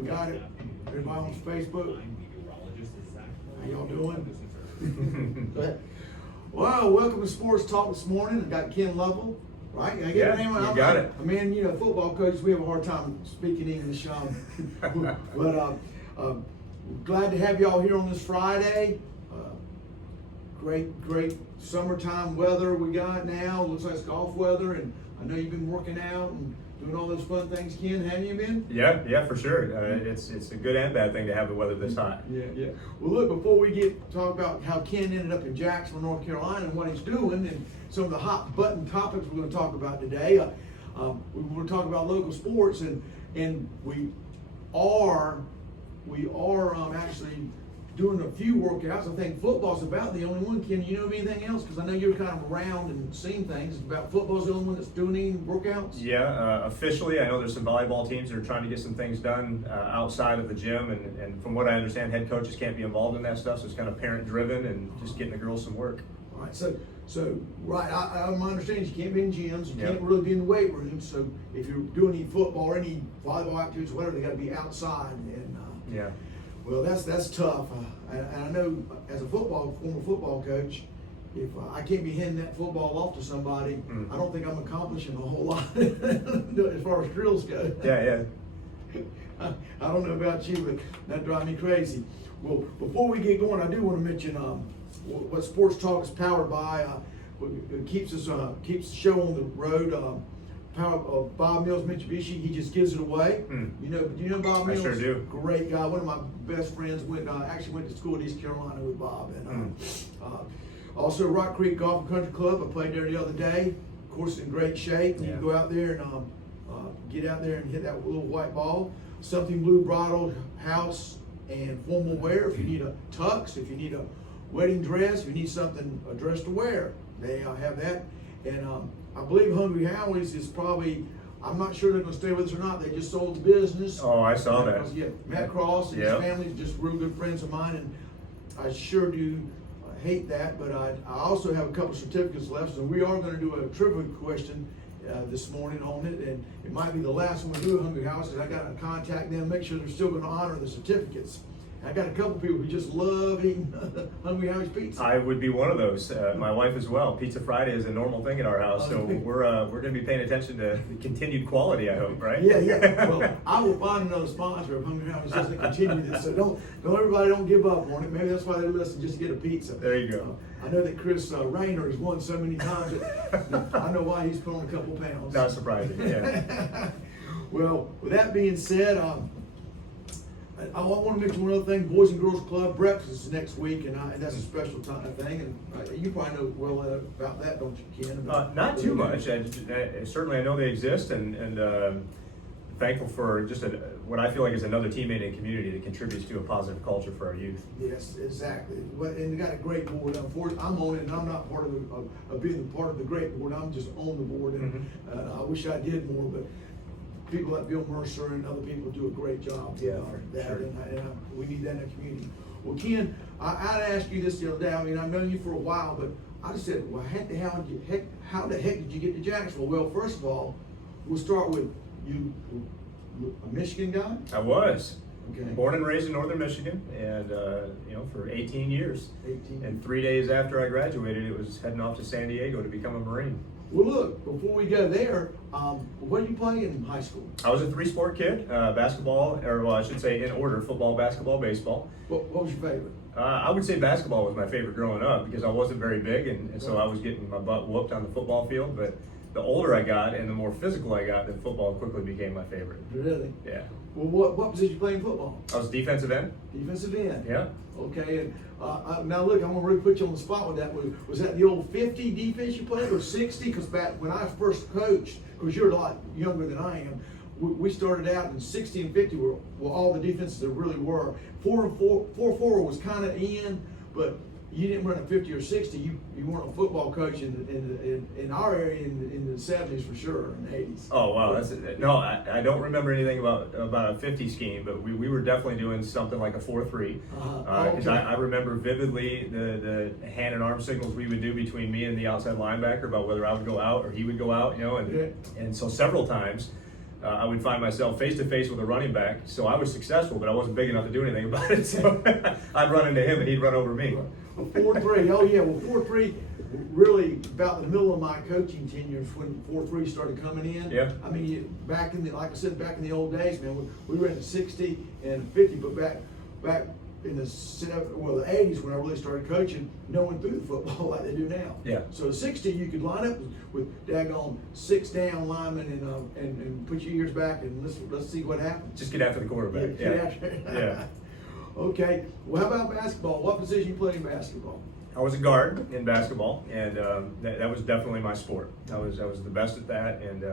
we got it. Everybody on Facebook. How y'all doing? Go ahead. Well, welcome to Sports Talk this morning. I got Ken Lovell, right? Did I get Yeah, your name right? you got it. I mean, you know, football coaches, we have a hard time speaking English. But glad to have y'all here on this Friday. Great summertime weather we got now. Looks like it's golf weather, and I know you've been working out and doing all those fun things. Ken, haven't you been? Yeah, for sure. It's a good and bad thing to have the weather this hot. Yeah. Well, look, before we talk about how Ken ended up in Jacksonville, North Carolina, and what he's doing, and some of the hot button topics we're going to talk about today, we want to talk about local sports, and we are actually doing a few workouts. I think football's about the only one. Ken, you know of anything else? Because I know you're kind of around and seeing things. About football's the only one that's doing any workouts? Yeah, officially, I know there's some volleyball teams that are trying to get some things done outside of the gym, and from what I understand, head coaches can't be involved in that stuff, so it's kind of parent-driven and just getting the girls some work. All right, so right, my understanding is you can't be in gyms, you Yep. can't really be in the weight room. So if you're doing any football or any volleyball activities, whatever, they got to be outside. And Yeah. well, that's tough. And I know as a former football coach, if I can't be handing that football off to somebody, I don't think I'm accomplishing a whole lot as far as drills go. Yeah. I don't know about you, but that drives me crazy. Well, before we get going, I do want to mention what Sports Talk is powered by. It keeps the show on the road. Powered Bob Mills Mitsubishi. He just gives it away. You know Bob Mills? I sure do. Great guy. One of my best friends actually went to school at East Carolina with Bob. And also Rock Creek Golf and Country Club. I played there the other day. Of course, it's in great shape. You can go out there and get out there and hit that little white ball. Something Blue Bridal House and formal wear. If you need a tux, if you need a wedding dress, if you need a dress to wear, they have that. And I believe Hungry Howie's is probably, I'm not sure they're going to stay with us or not. They just sold the business. Oh, I saw that. Yeah, Matt Cross and his family is just real good friends of mine, and I sure do hate that. But I also have a couple certificates left, so we are going to do a trivia question this morning on it, and it might be the last one we do at Hungry House. And I got to contact them, make sure they're still going to honor the certificates. I got a couple people who just love eating Hungry Howie's pizza. I would be one of those. My wife as well. Pizza Friday is a normal thing at our house, so we're going to be paying attention to the continued quality, I hope, right? Yeah. Well, I will find another sponsor of Hungry Howie's just to continue this. So don't everybody give up on it. Maybe that's why they listen, just to get a pizza. There you go. I know that Chris Rayner has won so many times that I know why he's put on a couple pounds. Not surprising. Yeah. Well, with that being said, I want to mention one other thing. Boys and Girls Club breakfast is next week, and that's a special time thing. And you probably know well about that, don't you, Ken? Not too much. Certainly, I know they exist, and thankful for just what I feel like is another teammate in community that contributes to a positive culture for our youth. Yes, exactly. And they got a great board. Unfortunately, I'm on it, and I'm not part of being part of the great board. I'm just on the board, and I wish I did more, but people like Bill Mercer and other people do a great job. Yeah, that, sure. and we need that in the community. Well, Ken, I'd asked you this the other day. I mean, I've known you for a while, but I just said, well, how the heck did you get to Jacksonville? Well, first of all, we'll start with you, a Michigan guy? I was. Okay. Born and raised in northern Michigan, and for 18 years. 18. And 3 days after I graduated, it was heading off to San Diego to become a Marine. Well, look, before we go there, what did you play in high school? I was a three-sport kid, basketball, or well, I should say in order, football, basketball, baseball. What was your favorite? I would say basketball was my favorite growing up because I wasn't very big, and so I was getting my butt whooped on the football field. But the older I got and the more physical I got, then football quickly became my favorite. Really? Yeah. Well, what position you play in football? I was defensive end. Defensive end. Yeah. Okay, and now look, I'm gonna really put you on the spot with that. Was that the old 50 defense you played, or 60? Because back when I first coached, because you're a lot younger than I am, we started out in 60 and 50 were all the defenses there really were. 4-4 was kind of in, but you didn't run a 50 or 60. You weren't a football coach in our area in the 70s for sure, in the 80s. Oh wow, I don't remember anything about a 50 scheme, but we were definitely doing something like a 4-3. Because I remember vividly the hand and arm signals we would do between me and the outside linebacker about whether I would go out or he would go out, and so several times I would find myself face to face with a running back. So I was successful, but I wasn't big enough to do anything about it. So I'd run into him and he'd run over me. Well, 4-3. Oh yeah. Well, 4-3. Really, about the middle of my coaching tenure is when 4-3 started coming in. Yeah. I mean, back in the, like I said, back in the old days, man, we were in the 60 and 50, but back in the 80s when I really started coaching, no one threw the football like they do now. Yeah. So 60, you could line up with daggone 6 down linemen and put your ears back and let's see what happens. Just get after the quarterback. Yeah. Yeah. Okay. Well, how about basketball? What position you play in basketball? I was a guard in basketball, and that was definitely my sport. I was the best at that, and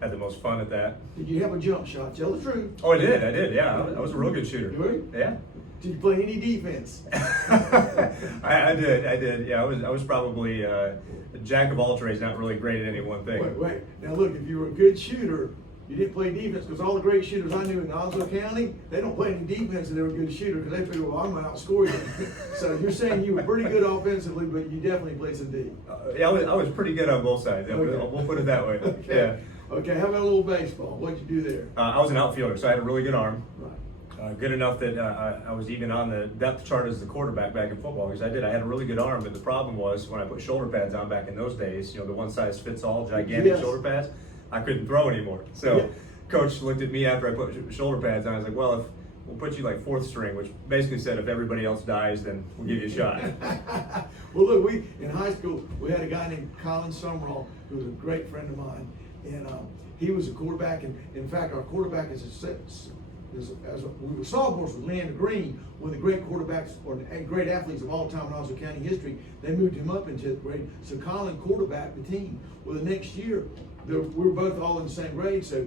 had the most fun at that. Did you have a jump shot? Tell the truth. Oh, I did. Yeah, I was a real good shooter. You were? Yeah. Did you play any defense? I did. Yeah, I was probably a jack of all trades, not really great at any one thing. Wait. Now look, if you were a good shooter, you didn't play defense, because all the great shooters I knew in Onslow County, they don't play any defense and they were a good shooter because they figure, well, I'm going to outscore you. So you're saying you were pretty good offensively, but you definitely played some D. Yeah, I was pretty good on both sides. Okay. We'll put it that way. Okay. Yeah. Okay, how about a little baseball? What'd you do there? I was an outfielder, so I had a really good arm. Right. Good enough that I was even on the depth chart as the quarterback back in football, because I had a really good arm, but the problem was when I put shoulder pads on back in those days, the one size fits all gigantic Yes. shoulder pads, I couldn't throw anymore. So Yeah. Coach looked at me after I put shoulder pads on. I was like, well, if we'll put you like fourth string, which basically said if everybody else dies, then we'll give you a shot. Well, look, in high school, we had a guy named Colin Summerall, who was a great friend of mine, and he was a quarterback, and in fact, our quarterback we were sophomores with Leander Green, one of the great quarterbacks or great athletes of all time in Onslow County history. They moved him up in 10th grade, so Colin quarterbacked the team. Well, the next year, we were both all in the same grade, so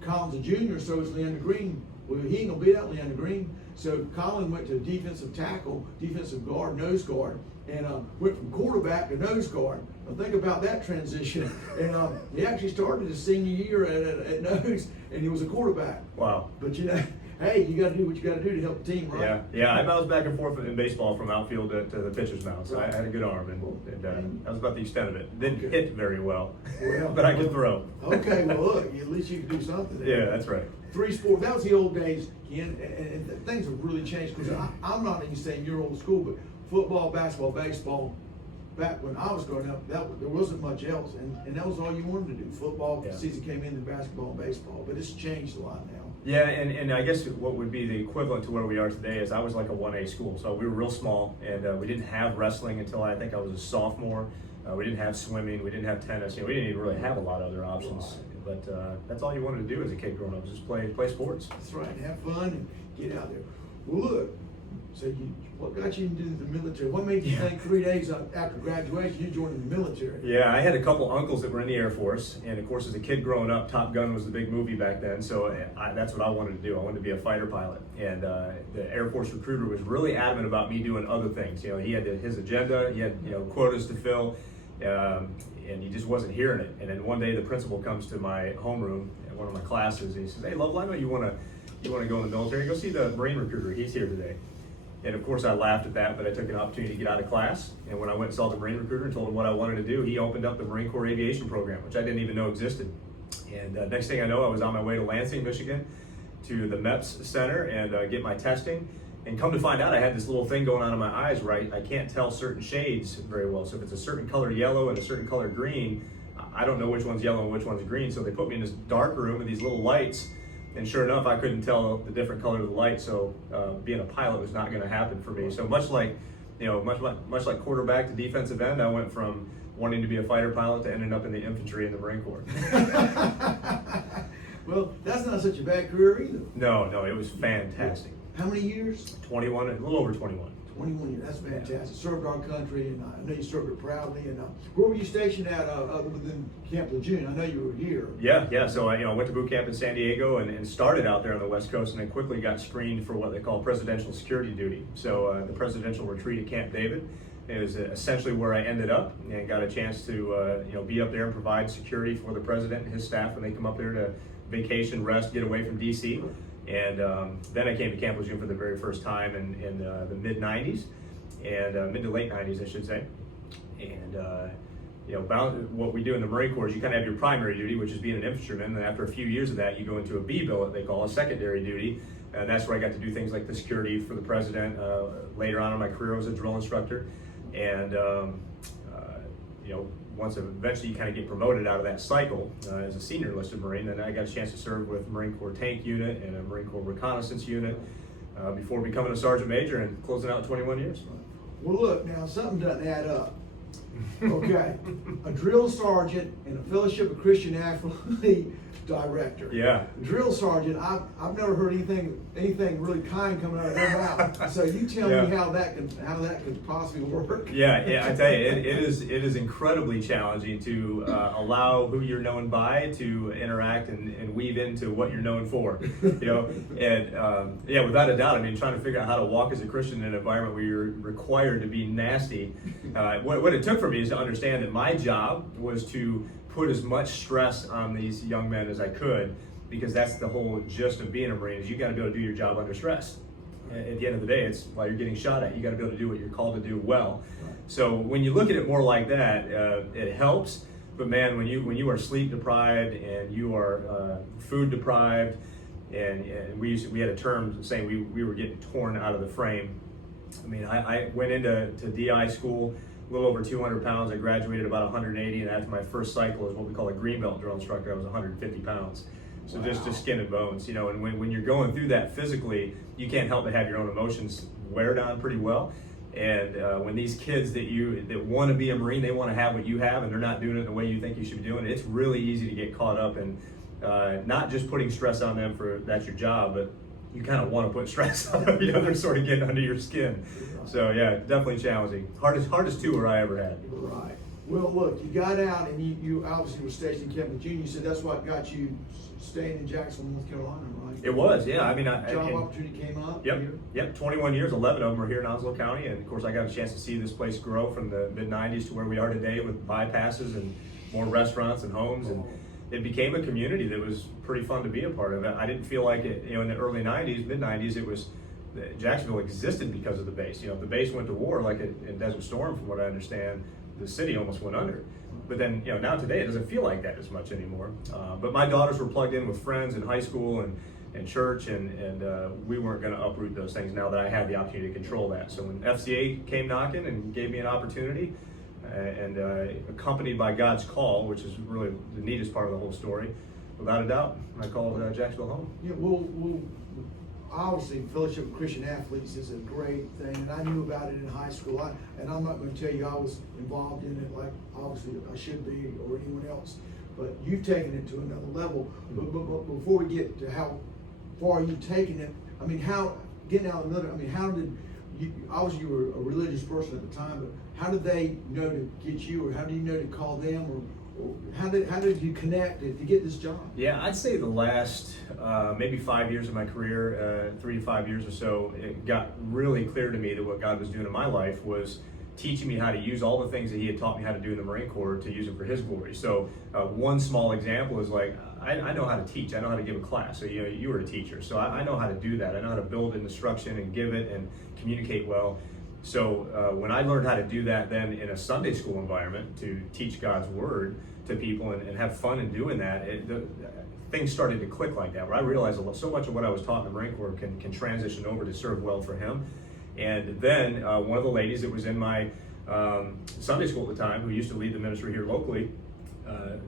Colin's a junior, so is Leander Green. Well, he ain't gonna beat out Leander Green. So Colin went to defensive tackle, defensive guard, nose guard, and went from quarterback to nose guard. Now think about that transition. And he actually started his senior year at nose, and he was a quarterback. Wow. But hey, you got to do what you got to do to help the team, right? Yeah. I bounced back and forth in baseball from outfield to the pitcher's mound, so I had a good arm, and that was about the extent of it. Didn't hit very well, but I could throw. Okay, well look, at least you can do something there. Yeah, that's right. 3 sports. That was the old days, Ken, and things have really changed, because I'm not even saying you're old school, but football, basketball, baseball, back when I was growing up, there wasn't much else, and that was all you wanted to do. Football season came in, and basketball and baseball, but it's changed a lot now. Yeah, and I guess what would be the equivalent to where we are today is I was like a 1A school, so we were real small, and we didn't have wrestling until I think I was a sophomore. We didn't have swimming, we didn't have tennis, we didn't even really have a lot of other options. But that's all you wanted to do as a kid growing up, was just play sports. That's right, have fun and get out there. Well, look, so what got you into the military? What made you think 3 days after graduation you joined the military? Yeah, I had a couple uncles that were in the Air Force, and of course as a kid growing up, Top Gun was the big movie back then, so that's what I wanted to do. I wanted to be a fighter pilot, and the Air Force recruiter was really adamant about me doing other things. He had his agenda, he had quotas to fill, and he just wasn't hearing it. And then one day the principal comes to my homeroom at one of my classes, and he says, "Hey, Loveline, I know you want to go in the military? Go see the Marine recruiter. He's here today." And of course I laughed at that, but I took an opportunity to get out of class. And when I went and saw the Marine recruiter and told him what I wanted to do, he opened up the Marine Corps Aviation Program, which I didn't even know existed. And next thing I know, I was on my way to Lansing, Michigan, to the MEPS Center and get my testing. And come to find out, I had this little thing going on in my eyes where I can't tell certain shades very well. So if it's a certain color yellow and a certain color green, I don't know which one's yellow and which one's green. So they put me in this dark room with these little lights. And sure enough, I couldn't tell the different color of the light, so being a pilot was not going to happen for me. So much like quarterback to defensive end, I went from wanting to be a fighter pilot to ending up in the infantry in the Marine Corps. Well, that's not such a bad career either. No, it was fantastic. How many years? 21, a little over 21. 21 years, that's fantastic. Served our country, and I know you served it proudly. And where were you stationed at other than Camp Lejeune? I know you were here. Yeah. So I went to boot camp in San Diego and started out there on the West Coast, and then quickly got screened for what they call presidential security duty. So the presidential retreat at Camp David is essentially where I ended up, and got a chance to be up there and provide security for the president and his staff when they come up there to vacation, rest, get away from DC. And then I came to Camp Lejeune for the very first time in the mid-90s, and mid to late 90s, I should say. And what we do in the Marine Corps is you kind of have your primary duty, which is being an infantryman. And after a few years of that, you go into a B billet, they call a secondary duty. And that's where I got to do things like the security for the president. Later on in my career, I was a drill instructor. And, once eventually you kind of get promoted out of that cycle as a senior enlisted Marine, then I got a chance to serve with Marine Corps Tank Unit and a Marine Corps Reconnaissance Unit before becoming a Sergeant Major and closing out 21 years. Well, look, now something doesn't add up. Okay, a drill sergeant and a Fellowship of Christian Athlete director. Yeah. Drill sergeant, I've never heard anything really kind coming out of their mouth. So you tell me how that could possibly work. Yeah, I tell you, it is incredibly challenging to allow who you're known by to interact and weave into what you're known for. And without a doubt, I mean, trying to figure out how to walk as a Christian in an environment where you're required to be nasty. What it took for me is to understand that my job was to put as much stress on these young men as I could, because that's the whole gist of being a Marine, is you got to be able to do your job under stress. At the end of the day, it's while you're getting shot at, you got to be able to do what you're called to do well. So when you look at it more like that, it helps. But man, when you are sleep deprived and you are food deprived, and we had a term saying we were getting torn out of the frame. I mean, I went into DI school a little over 200 pounds. I graduated about 180, and after my first cycle as what we call a green belt drill instructor, I was 150 pounds. So wow. just skin and bones, and when you're going through that physically, you can't help but have your own emotions wear down pretty well. And when these kids that want to be a Marine, they want to have what you have, and they're not doing it the way you think you should be doing it, it's really easy to get caught up in not just putting stress on them for that's your job, but you kind of want to put stress on them. They're sort of getting under your skin. So yeah, definitely challenging. Hardest tour I ever had. Right. Well, look, you got out and you obviously were stationed in Camp Junior. You said that's what got you staying in Jacksonville, North Carolina, right? It was, yeah. I mean, job opportunity came up. Yep. 21 years, 11 of them were here in Onslow County, and of course, I got a chance to see this place grow from the mid '90s to where we are today, with bypasses and more restaurants and homes, and it became a community that was pretty fun to be a part of. I didn't feel like it, in the early '90s, mid '90s, it was. Jacksonville existed because of the base. If the base went to war, like in Desert Storm, from what I understand, the city almost went under. But then, now today it doesn't feel like that as much anymore. But my daughters were plugged in with friends in high school and church, and we weren't going to uproot those things now that I had the opportunity to control that. So when FCA came knocking and gave me an opportunity, and accompanied by God's call, which is really the neatest part of the whole story, without a doubt, I called Jacksonville home. Yeah, well, obviously, Fellowship of Christian Athletes is a great thing, and I knew about it in high school. And I'm not going to tell you I was involved in it like obviously I should be, or anyone else. But you've taken it to another level. But before we get to how far you've taken it, I mean, how did you? Obviously, you were a religious person at the time, but how did they know to get you, or how did you know to call them, or how did you connect to get this job? Yeah, I'd say the last maybe 5 years of my career, 3 to 5 years or so, it got really clear to me that what God was doing in my life was teaching me how to use all the things that He had taught me how to do in the Marine Corps to use it for His glory. So one small example is like, I know how to teach. I know how to give a class. So you were a teacher, so I know how to do that. I know how to build an instruction and give it and communicate well. So when I learned how to do that then in a Sunday school environment, to teach God's Word to people and have fun in doing that, things started to click like that, where I realized so much of what I was taught in the Marine Corps can transition over to serve well for Him. And then one of the ladies that was in my Sunday school at the time, who used to lead the ministry here locally,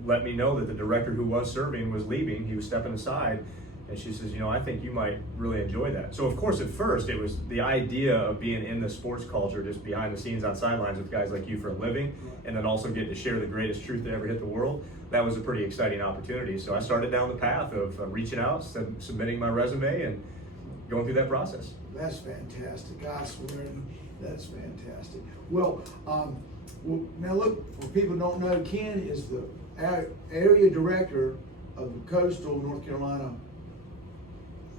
let me know that the director who was serving was leaving. He was stepping aside. And she says, I think you might really enjoy that. So of course, at first, it was the idea of being in the sports culture, just behind the scenes on sidelines with guys like you for a living, and then also get to share the greatest truth that ever hit the world. That was a pretty exciting opportunity. So I started down the path of reaching out, submitting my resume, and going through that process. That's fantastic. I swear, that's fantastic. Well, now look, for people who don't know, Ken is the area director of the Coastal North Carolina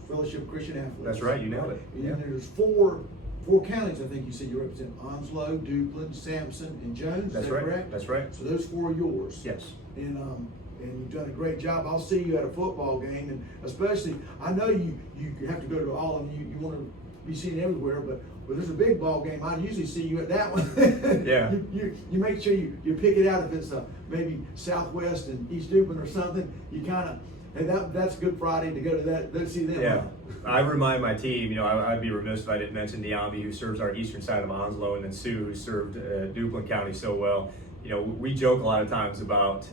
Fellowship of Christian Athletes. That's right, you nailed it. And there's four counties, I think you said you represent: Onslow, Duplin, Sampson, and Jones. That's is that right. Correct? That's right. So those four are yours. Yes. And you've done a great job. I'll see you at a football game, and especially I know you have to go to all of them. You want to be seen everywhere, but when there's a big ball game, I usually see you at that one. Yeah. You make sure you pick it out if it's maybe Southwest and East Dupin or something. You kind of, and that's Good Friday to go to that, to see them. Yeah. I remind my team, you know, I'd be remiss if I didn't mention Niambi, who serves our eastern side of Onslow, and then Sue, who served Duplin County so well. You know, we joke a lot of times about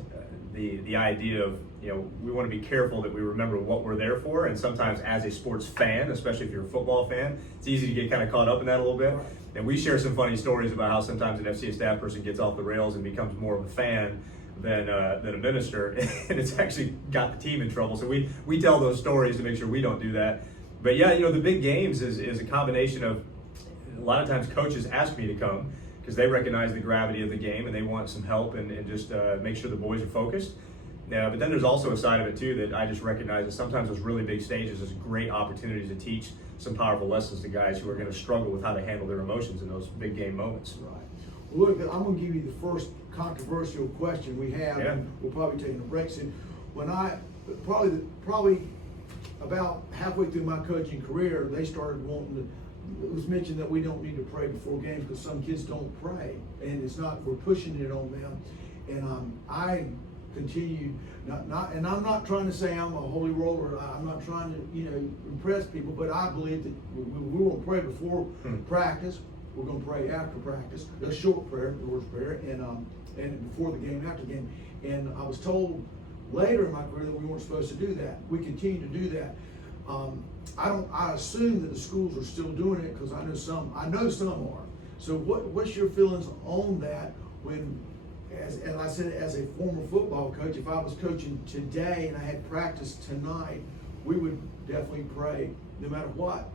the idea of, you know, we want to be careful that we remember what we're there for, and sometimes as a sports fan, especially if you're a football fan, it's easy to get kind of caught up in that a little bit. And we share some funny stories about how sometimes an FCA staff person gets off the rails and becomes more of a fan than a minister, and it's actually got the team in trouble. So we tell those stories to make sure we don't do that. But yeah, you know, the big games is a combination of, a lot of times coaches ask me to come because they recognize the gravity of the game and they want some help and just make sure the boys are focused. But then there's also a side of it too that I just recognize that sometimes those really big stages is great opportunities to teach some powerful lessons to guys who are going to struggle with how to handle their emotions in those big game moments. Right. Well, look, I'm going to give you the first controversial question we have. Yeah. And we'll probably take a break soon. When I probably about halfway through my coaching career, they started wanting to. It was mentioned that we don't need to pray before games because some kids don't pray, and it's not. We're pushing it on them, and I continued and I'm not trying to say I'm a holy roller. I'm not trying to impress people, but I believe that we won't pray before practice. We're going to pray after practice, a short prayer, the Lord's Prayer, and before the game, after the game. And I was told later in my career that we weren't supposed to do that. We continue to do that. I assume that the schools are still doing it because I know some are. So what's your feelings on that when, as I said, as a former football coach, if I was coaching today and I had practice tonight, we would definitely pray no matter what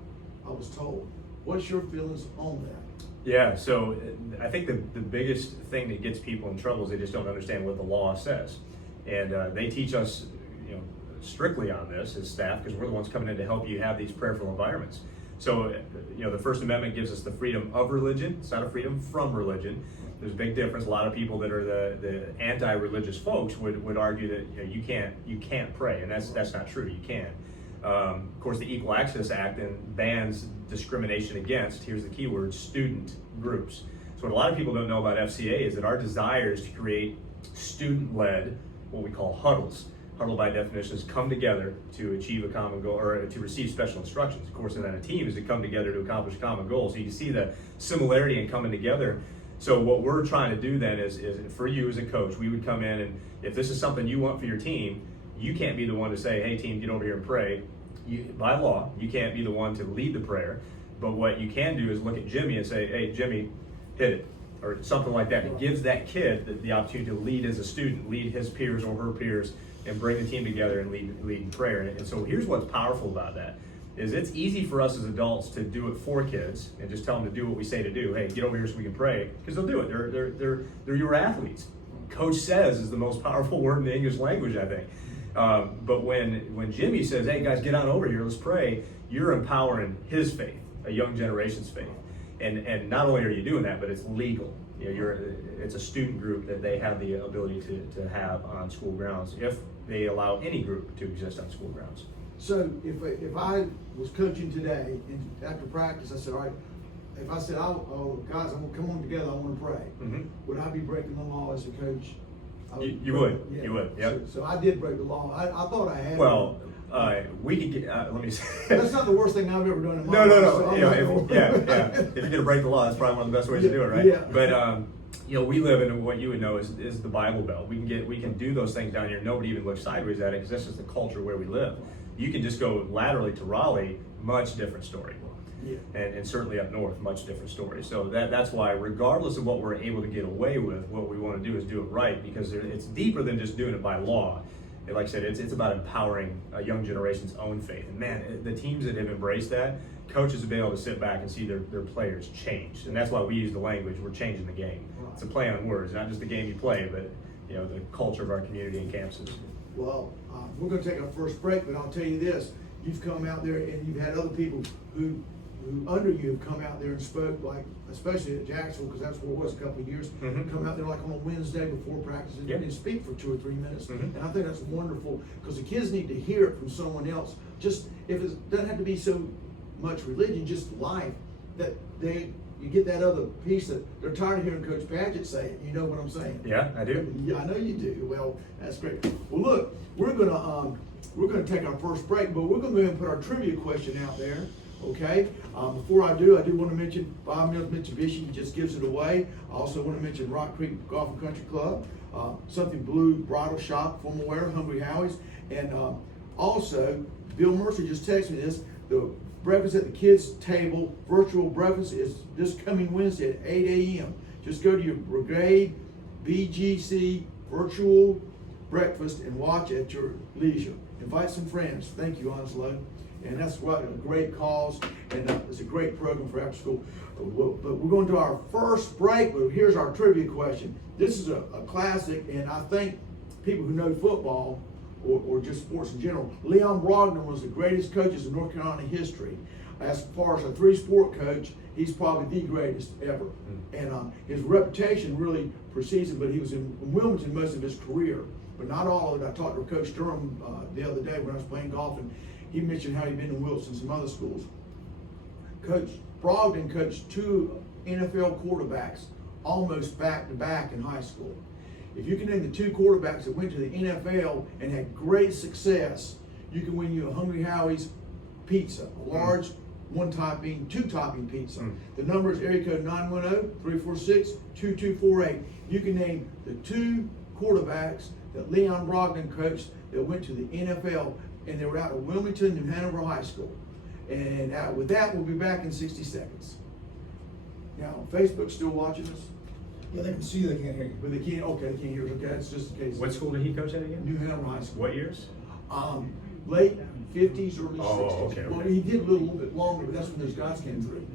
I was told. What's your feelings on that? Yeah, so I think the biggest thing that gets people in trouble is they just don't understand what the law says. And they teach us, strictly on this as staff because we're the ones coming in to help you have these prayerful environments. So, the First Amendment gives us the freedom of religion. It's not a freedom from religion. There's a big difference. A lot of people that are the anti-religious folks would argue that you can't pray, and that's not true. You can. Of course, the Equal Access Act bans discrimination against, here's the key word, student groups. So what a lot of people don't know about FCA is that our desire is to create student-led, what we call huddles. Huddle by definition is come together to achieve a common goal or to receive special instructions. Of course, and then a team is to come together to accomplish a common goal. So you can see the similarity in coming together. So what we're trying to do then is for you as a coach, we would come in and if this is something you want for your team, you can't be the one to say, hey team, get over here and pray. By law, you can't be the one to lead the prayer. But what you can do is look at Jimmy and say, hey Jimmy, hit it. Or something like that. It gives that kid the opportunity to lead as a student, lead his peers or her peers, and bring the team together and lead in prayer. And so here's what's powerful about that, is it's easy for us as adults to do it for kids and just tell them to do what we say to do. Hey, get over here so we can pray, because they'll do it. They're your athletes. Coach says is the most powerful word in the English language, I think. But when Jimmy says, hey guys, get on over here, let's pray, you're empowering his faith, a young generation's faith. And not only are you doing that, but it's legal. It's a student group that they have the ability to have on school grounds if they allow any group to exist on school grounds. So if I was coaching today and after practice I said, all right, if I said, oh guys, I'm gonna come on together, I want to pray, would I be breaking the law as a coach? You would. Yeah. You would. Yep. So I did break the law. I thought I had. Well, we could get. Let me say. That's not the worst thing I've ever done in my life. No. So If you're gonna break the law, that's probably one of the best ways to do it, right? Yeah. But we live in what you would know is the Bible Belt. We can do those things down here. Nobody even looks sideways at it because that's just the culture where we live. You can just go laterally to Raleigh, much different story. Yeah. And certainly up north, much different story. So that's why, regardless of what we're able to get away with, what we want to do is do it right, because it's deeper than just doing it by law. And like I said, it's about empowering a young generation's own faith. And man, the teams that have embraced that, coaches have been able to sit back and see their players change. And that's why we use the language, we're changing the game. Right. It's a play on words, not just the game you play, but the culture of our community and campuses. Well, we're going to take our first break, but I'll tell you this: you've come out there and you've had other people who under you have come out there and spoke, like especially at Jacksonville, because that's where it was a couple of years. Come out there like on a Wednesday before practice and speak for 2 or 3 minutes. And I think that's wonderful because the kids need to hear it from someone else. Just if it doesn't have to be so much religion, just life, that you get that other piece that they're tired of hearing Coach Padgett say it. You know what I'm saying? Yeah, I do. Yeah, I know you do. Well, that's great. Well, look, we're gonna take our first break, but we're gonna go ahead and put our trivia question out there. Okay. Before I do want to mention 5 Mills Mitsubishi just gives it away. I also want to mention Rock Creek Golf and Country Club, Something Blue Bridal Shop, formal wear, Hungry Howie's, and also Bill Mercer just texted me this. The breakfast at the kids' table, virtual breakfast, is this coming Wednesday at 8 a.m. Just go to your Brigade BGC virtual breakfast and watch at your leisure. Invite some friends. Thank you, Onslow. And that's what a great cause, and it's a great program for after school. But we're going to our first break, but here's our trivia question. This is a classic, and I think people who know football or just sports in general, Leon Brogdon was the greatest coaches in North Carolina history. As far as a 3-sport coach, he's probably the greatest ever. And his reputation really precedes him, but he was in Wilmington most of his career, but not all of it. I talked to Coach Durham the other day when I was playing golf, and he mentioned how he'd been in Wilson and some other schools. Coach Brogdon coached 2 NFL quarterbacks almost back-to-back in high school. If you can name the 2 quarterbacks that went to the NFL and had great success, you can win you a Hungry Howie's pizza, a large 1-topping, 2-topping pizza. The number is area code 910-346-2248. You can name the 2 quarterbacks that Leon Brogdon coached that went to the NFL, and they were out of Wilmington, New Hanover High School. And with that, we'll be back in 60 seconds. Now, Facebook's still watching us? Yeah, they can see you, they can't hear you. But they can't, okay, they can't hear us. Okay, that's just the case. What school did he coach at again? New Hanover High School. What years? Late 50s, early 60s. Oh, okay. Well, he did a little bit longer, but that's when those guys came through.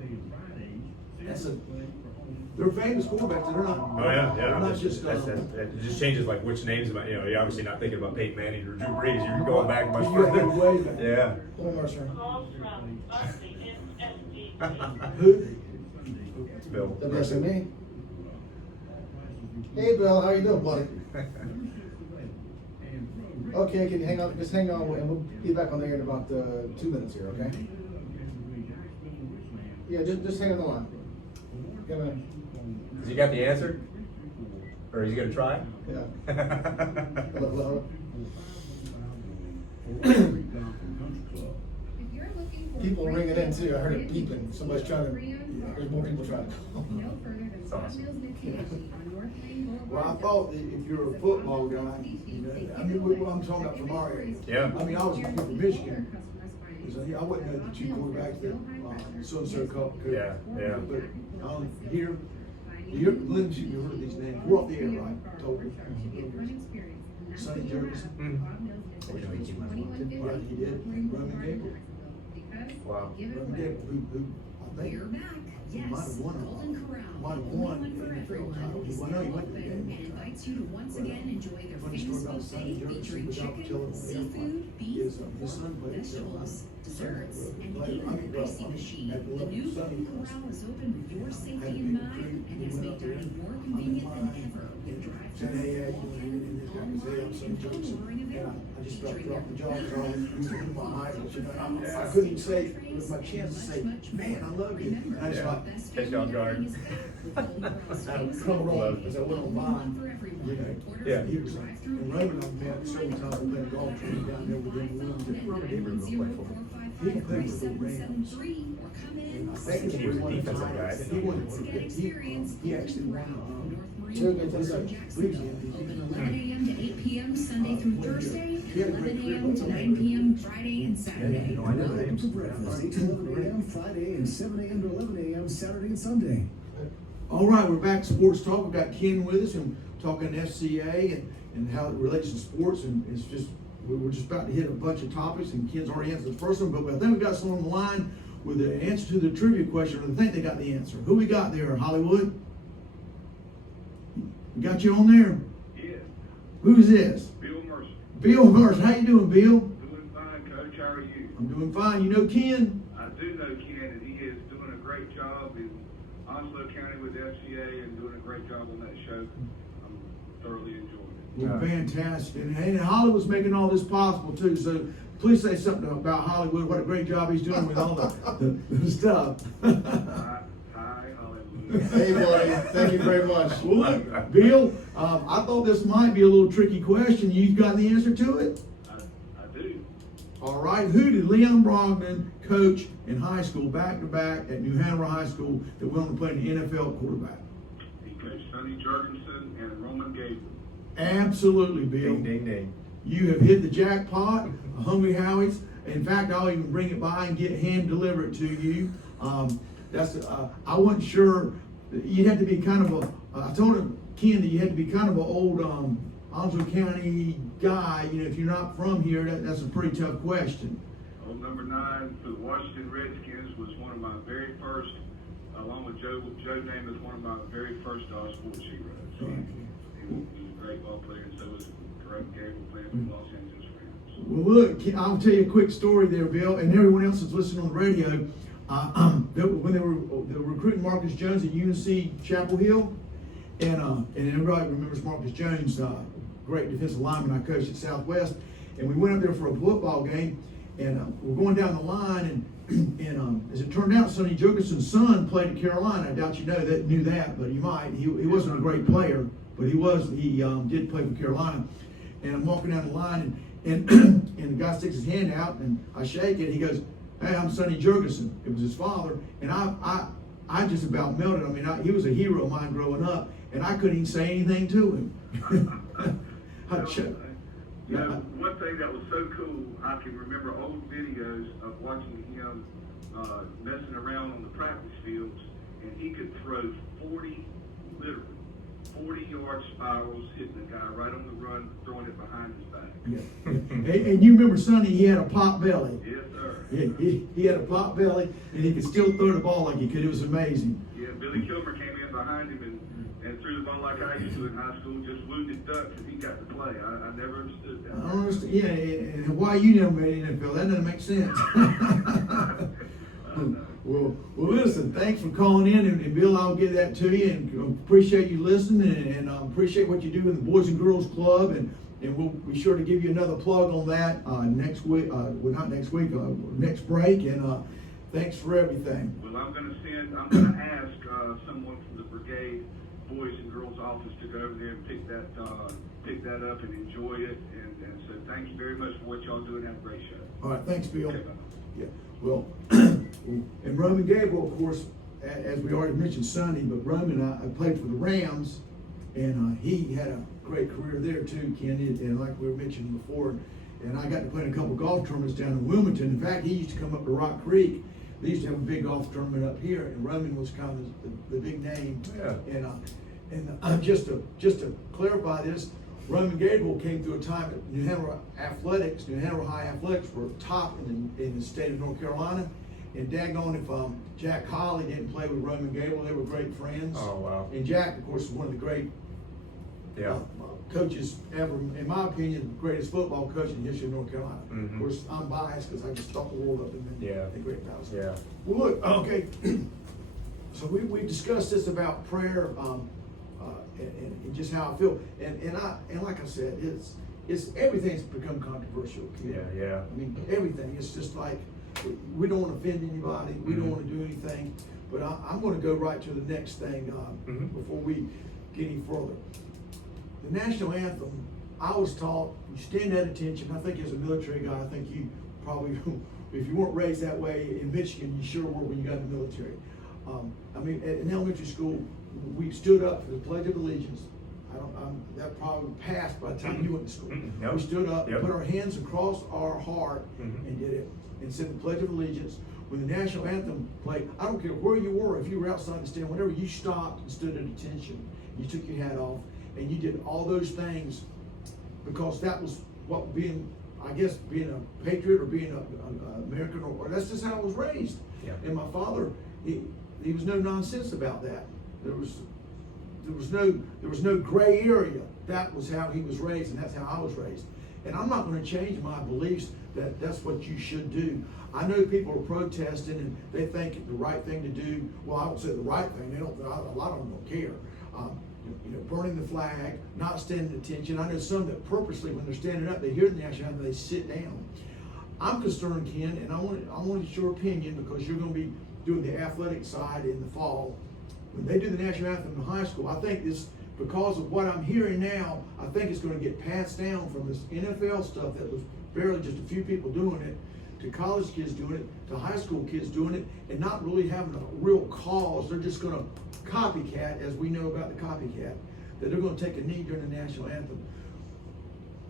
They're famous quarterbacks. They're not. Oh yeah. They're not just. It just changes like which names about. You know, you're obviously not thinking about Peyton Manning or Drew Brees. You're going back much You gotta further. go way back. Yeah. Hold on, sir. Who? It's Bill. WSME. Hey, Bill, how you doing, buddy? Okay, can you hang on? Just hang on, and we'll be back on there in about 2 minutes here, okay? Yeah, just hang on the line. Has he got the answer? Or is he gonna try? Yeah. Hello. People ringing in too. I heard it beeping. Somebody's trying to. There's more people trying to call. That's awesome. Well, I thought that if you're a football guy, you know, I mean, what I'm talking about from our area. Yeah. I mean, I was from Michigan. I wouldn't know the 2 quarterbacks that so-and-so called. Yeah. But here, Glenn, you heard these names. We're off the air, right? Totally. Sonny Jurgensen. Well, he did. Roman Gable. Wow. Roman Gable, who I think he might have won NFL title. Well, no, he went to the game. Invites you to once again enjoy their Funny story famous about Sonny buffet Jurgensen, featuring without chicken, telling the seafood, beef, his son played at vegetables, desserts, and Carolina. even an icy machine. The new Golden Corral is open with your safety in mind and has made dining more convenient than ever with Said, drive-thru. hey, and this guy goes, hey, I'm Sonny Jurgensen. And I just got dropped the jaw because I was using my idols. You know, I couldn't even say, it was my chance to say, man, I love you. And I just thought, Catch you off guard. I come on because I went on mine. You know, Yeah. years. And Roman, I've met several times. I played golf training down there with him. Roman Gabriel go play football. He played for the Rams. And I think He was a defensive guy. He won. He actually won. Two good things. 11 a.m. to 8 p.m. Sunday through Thursday, 11 a.m. to 9 p.m. Friday and Saturday. No, I know the names. Breakfast 8 to 11 a.m. Friday and 7 a.m. to 11 a.m. Saturday and Sunday. All right, we're back to Sports Talk. We've got Ken with us and talking FCA and how it relates to sports. And it's just, we're just about to hit a bunch of topics, and Ken's already answered the first one, but I think we've got someone on the line with the answer to the trivia question, or they think they got the answer. Who we got there, Hollywood? We got you on there? Yes, Who's this? Bill Mercer. Bill Mercer. How you doing, Bill? Doing fine, Coach. How are you? I'm doing fine. You know Ken? I do know Ken, and he is doing a great job in Onslow County with FCA and doing a great job on that show. I'm thoroughly enjoying it. Well, fantastic. And Hollywood's making all this possible too. So please say something about Hollywood, what a great job he's doing with all the stuff. Hi, Hollywood. Hey, buddy, thank you very much. Well, look, Bill, I thought this might be a little tricky question. You got the answer to it? I do. All right. Who did Leon Brogdon coach in high school, back to back at New Hanover High School, that went on to play in the NFL quarterback? He coached Sonny Jurgensen and Roman Gabriel. Absolutely, Bill. Ding, ding, ding. You have hit the jackpot, Hungry Howie's. In fact, I'll even bring it by and get hand deliver it to you. I wasn't sure. You'd have to be kind of I told him, Ken, that you had to be kind of an old Onslow County guy. You know, if you're not from here, that's a pretty tough question. Old number 9 for the Washington Redskins was one of my very first, along with Joe Namath, one of my very first sports heroes. He was a great ball player, and so was Roman Gabriel playing for the Los Angeles Rams. Well, look, I'll tell you a quick story there, Bill, and everyone else that's listening on the radio. When they were recruiting Marcus Jones at UNC Chapel Hill, and everybody remembers Marcus Jones, great defensive lineman I coached at Southwest, and we went up there for a football game, and we're going down the line, and as it turned out, Sonny Jurgensen's son played at Carolina. I doubt you knew that, but you might. He wasn't a great player, but he did play for Carolina. And I'm walking down the line, and the guy sticks his hand out, and I shake it. He goes, "Hey, I'm Sonny Jurgensen." It was his father, and I just about melted. I mean, he was a hero of mine growing up, and I couldn't even say anything to him. You know, one thing that was so cool, I can remember old videos of watching him messing around on the practice fields, and he could throw 40-yard spirals, hitting the guy right on the run, throwing it behind his back. Yeah. And you remember Sonny, he had a pot belly. Yes, sir. He had a pot belly, and he could still throw the ball like he could. It was amazing. Yeah, Billy Kilmer came in behind him and threw the ball like I used to in high school, just wounded ducks, and he got to play. I never understood that. I don't understand. Yeah, and why you never made NFL? That doesn't make sense. Well, listen, thanks for calling in, and Bill, I'll give that to you, and appreciate you listening, and appreciate what you do in the Boys and Girls Club, and we'll be sure to give you another plug on that next week. Well, not next week, next break, and thanks for everything. Well, I'm going to ask someone from the Brigade Boys and Girls Office to go over there and pick that up and enjoy it, and so thank you very much for what y'all do, and have a great show. All right, thanks, Bill. Okay, bye. Yeah, well, and Roman Gabriel, of course, as we already mentioned Sonny, but Roman, I played for the Rams, and he had a great career there too, Ken, and like we were mentioning before, and I got to play in a couple golf tournaments down in Wilmington. In fact, he used to come up to Rock Creek. They used to have a big golf tournament up here, and Roman was kind of the big name. Yeah. And just to clarify this, Roman Gabriel came through a time at New Hanover Athletics. New Hanover High Athletics were top in the state of North Carolina. And daggone if Jack Holly didn't play with Roman Gabriel, they were great friends. Oh, wow. And Jack, of course, is one of the great coaches ever, in my opinion, greatest football coach in the history of North Carolina. Mm-hmm. Of course, I'm biased because I just thought the world of him in the great palace. Yeah. Well, look, okay. So we discussed this about prayer, and just how I feel, and like I said, it's everything's become controversial. Yeah. I mean, everything. It's just like we don't want to offend anybody. We don't want to do anything. But I'm going to go right to the next thing before we get any further. The national anthem. I was taught you stand at attention. I think as a military guy, I think you probably, if you weren't raised that way in Michigan, you sure were when you got in the military. I mean, in elementary school, we stood up for the Pledge of Allegiance. That probably passed by the time you went to school. Yep. We stood up, Yep. put our hands across our heart, and did it, and said the Pledge of Allegiance. When the national anthem played, I don't care where you were, if you were outside the stand, whatever, you stopped and stood at attention. You took your hat off, and you did all those things because that was what being a patriot or being an American, or that's just how I was raised. Yeah. And my father, he was no nonsense about that. There was no gray area. That was how he was raised, and that's how I was raised. And I'm not going to change my beliefs that that's what you should do. I know people are protesting and they think it's the right thing to do. Well, I don't say the right thing. A lot of them don't care. Burning the flag, not standing at attention. I know some that purposely, when they're standing up, they hear the national anthem, they sit down. I'm concerned, Ken, and I want your opinion because you're going to be doing the athletic side in the fall. When they do the national anthem in high school, I think this, because of what I'm hearing now, I think it's going to get passed down from this NFL stuff that was barely just a few people doing it, to college kids doing it, to high school kids doing it, and not really having a real cause. They're just going to copycat, as we know about the copycat, that they're going to take a knee during the national anthem.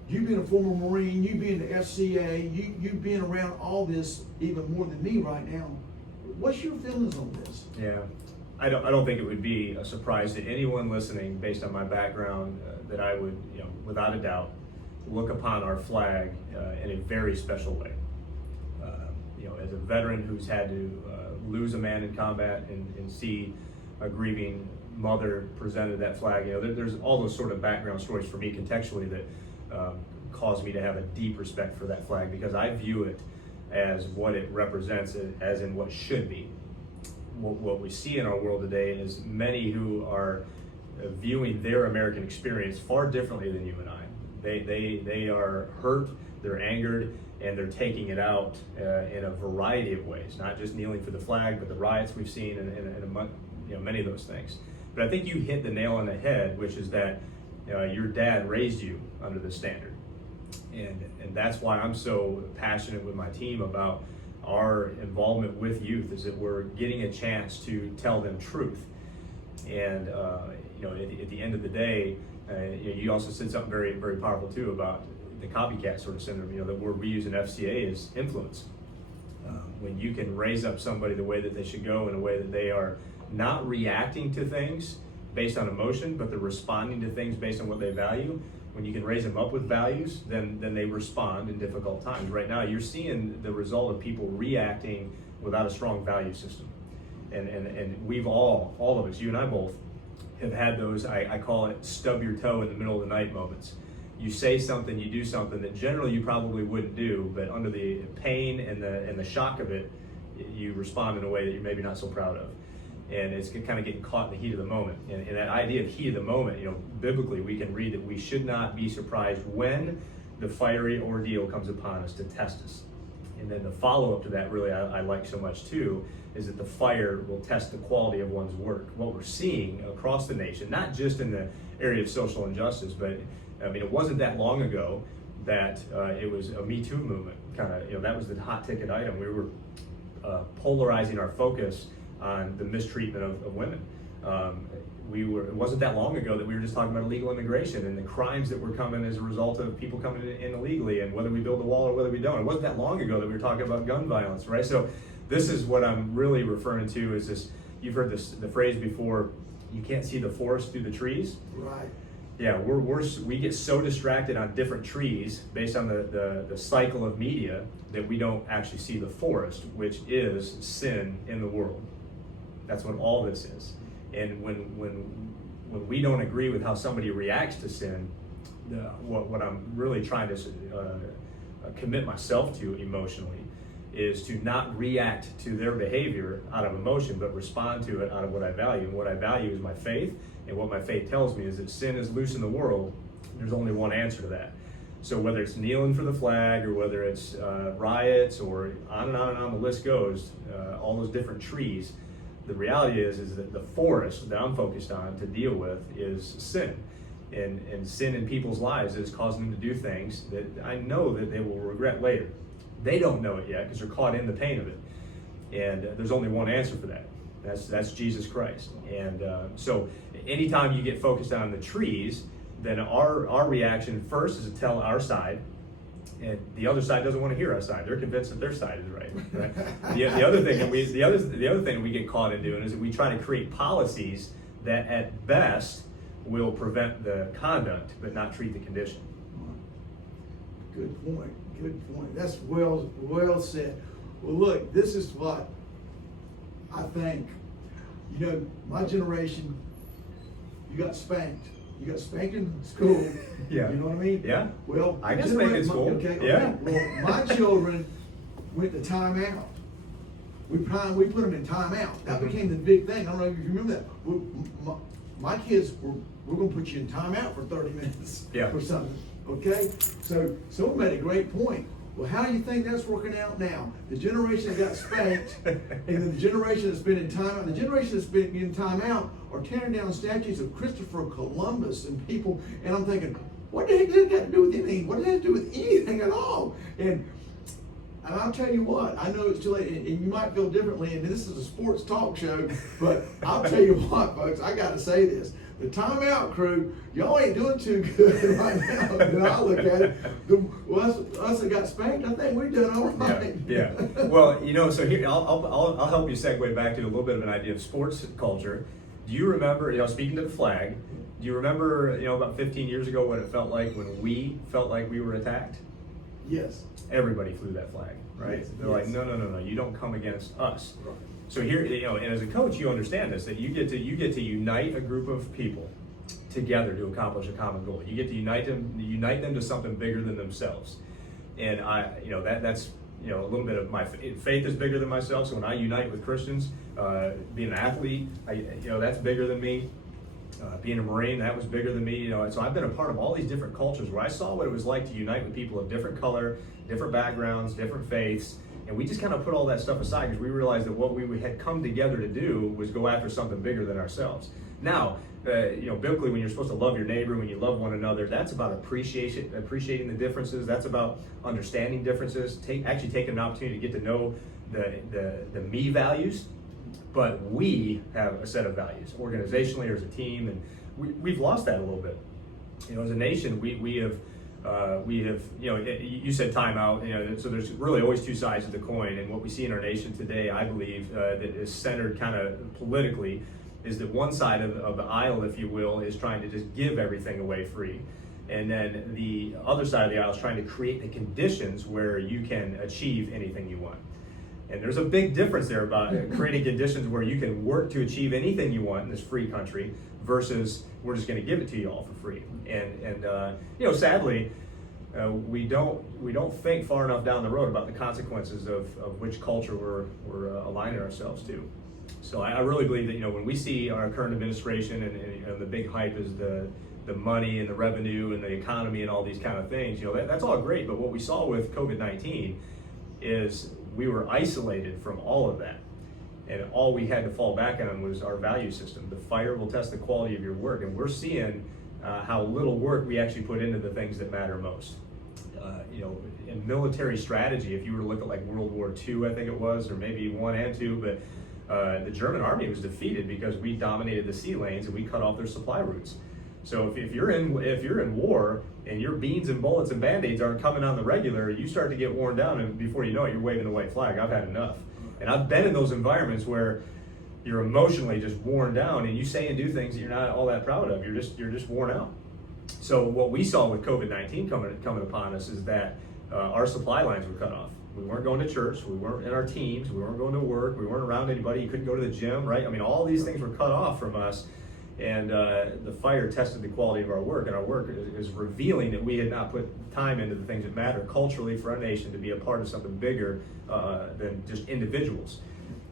You being a former Marine, you being the FCA, you being around all this even more than me right now, what's your feelings on this? Yeah, I don't think it would be a surprise to anyone listening, based on my background, that I would, without a doubt, look upon our flag in a very special way. As a veteran who's had to lose a man in combat and see a grieving mother presented that flag, there's all those sort of background stories for me contextually that cause me to have a deep respect for that flag, because I view it as what it represents, as in what should be. What we see in our world today is many who are viewing their American experience far differently than you and I. They are hurt, they're angered, and they're taking it out in a variety of ways, not just kneeling for the flag, but the riots we've seen and many of those things. But I think you hit the nail on the head, which is that your dad raised you under this standard. And that's why I'm so passionate with my team about our involvement with youth, is that we're getting a chance to tell them truth. And at the end of the day, you also said something very, very powerful too about the copycat sort of syndrome. The word we use in FCA is influence. When you can raise up somebody the way that they should go, in a way that they are not reacting to things based on emotion, but they're responding to things based on what they value. When you can raise them up with values, then they respond in difficult times. Right now, you're seeing the result of people reacting without a strong value system. And we've all of us, you and I both, have had those, I call it stub your toe in the middle of the night moments. You say something, you do something that generally you probably wouldn't do, but under the pain and the shock of it, you respond in a way that you're maybe not so proud of. And it's kind of getting caught in the heat of the moment. And that idea of heat of the moment, biblically we can read that we should not be surprised when the fiery ordeal comes upon us to test us. And then the follow-up to that, really, I like so much too, is that the fire will test the quality of one's work. What we're seeing across the nation, not just in the area of social injustice, but it wasn't that long ago that it was a Me Too movement. That was the hot ticket item. We were polarizing our focus on the mistreatment of women. It wasn't that long ago that we were just talking about illegal immigration and the crimes that were coming as a result of people coming in illegally, and whether we build a wall or whether we don't. It wasn't that long ago that we were talking about gun violence, right? So this is what I'm really referring to, is this, you've heard the phrase before, you can't see the forest through the trees. Right. Yeah, we get so distracted on different trees based on the cycle of media that we don't actually see the forest, which is sin in the world. That's what all this is. And when we don't agree with how somebody reacts to sin, what I'm really trying to commit myself to emotionally is to not react to their behavior out of emotion, but respond to it out of what I value. And what I value is my faith. And what my faith tells me is that sin is loose in the world. There's only one answer to that. So whether it's kneeling for the flag, or whether it's riots, or on and on and on the list goes, all those different trees, the reality is that the forest that I'm focused on to deal with is sin. And sin in people's lives is causing them to do things that I know that they will regret later. They don't know it yet because they're caught in the pain of it. And there's only one answer for that. That's Jesus Christ. And so anytime you get focused on the trees, then our reaction first is to tell our side, and the other side doesn't want to hear our side. They're convinced that their side is right. The other thing that we get caught in doing is that we try to create policies that at best will prevent the conduct but not treat the condition. Good point. Good point. That's well said. Well, look, this is what I think. My generation, you got spanked. You got spanked in school. Yeah. You know what I mean? Yeah. Well, I got spanked in school. Okay. Yeah. Well, my children went to timeout. We put them in timeout. That became the big thing. I don't know if you remember that. My kids we're going to put you in timeout for 30 minutes Yeah. or something. Okay. So someone made a great point. Well, how do you think that's working out now? The generation that got spanked, and then the generation that's been in timeout, the generation that's been in timeout are tearing down statues of Christopher Columbus and people, and I'm thinking, what the heck does that got to do with anything? What does that have to do with anything at all? And I'll tell you what, I know it's too late, and you might feel differently, and this is a sports talk show, but I'll tell you what, folks, I got to say this. The timeout crew, y'all ain't doing too good right now. When I look at it, us that got spanked, I think we're doing all right. Yeah. Well, you know, so here I'll help you segue back to a little bit of an idea of sports culture. Do you remember, you know, speaking to the flag, do you remember, you know, about 15 years ago what it felt like when we felt like we were attacked? Yes. Everybody flew that flag, right? Yes. They're like, no, you don't come against us. Right. So here, you know, and as a coach, you understand this, that you get to unite a group of people together to accomplish a common goal. You get to unite them to something bigger than themselves. And you know, that's, you know, a little bit of my faith is bigger than myself. So when I unite with Christians, being an athlete, you know, that's bigger than me. Being a Marine, that was bigger than me, you know. And so I've been a part of all these different cultures where I saw what it was like to unite with people of different color, different backgrounds, different faiths. And we just kind of put all that stuff aside because we realized that what we had come together to do was go after something bigger than ourselves. Now, you know, biblically, when you're supposed to love your neighbor, when you love one another, that's about appreciating the differences. That's about understanding differences. Actually taking an opportunity to get to know the me values. But we have a set of values, organizationally or as a team, and we've lost that a little bit. You know, as a nation, we have, you know, you said timeout, you know, so there's really always two sides of the coin, and what we see in our nation today, I believe, that is centered kind of politically, is that one side of the aisle, if you will, is trying to just give everything away free. And then the other side of the aisle is trying to create the conditions where you can achieve anything you want. And there's a big difference there about creating conditions where you can work to achieve anything you want in this free country versus we're just going to give it to you all for free. And you know, sadly, we don't think far enough down the road about the consequences of which culture we're aligning ourselves to. So I really believe that, you know, when we see our current administration and you know, the big hype is the money and the revenue and the economy and all these kind of things, you know, that's all great. But what we saw with COVID-19 is we were isolated from all of that. And all we had to fall back on was our value system. The fire will test the quality of your work. And we're seeing how little work we actually put into the things that matter most. You know, in military strategy, if you were to look at like World War II, I think it was, or maybe 1 and 2, but the German army was defeated because we dominated the sea lanes and we cut off their supply routes. So if you're in war and your beans and bullets and band-aids aren't coming on the regular, you start to get worn down, and before you know it, you're waving the white flag. I've had enough. And I've been in those environments where you're emotionally just worn down and you say and do things that you're not all that proud of. You're just worn out. So what we saw with COVID-19 coming upon us is that our supply lines were cut off. We weren't going to church, we weren't in our teams, we weren't going to work, we weren't around anybody, you couldn't go to the gym, right? I mean, all these things were cut off from us. And the fire tested the quality of our work, and our work is revealing that we had not put time into the things that matter culturally for our nation to be a part of something bigger than just individuals.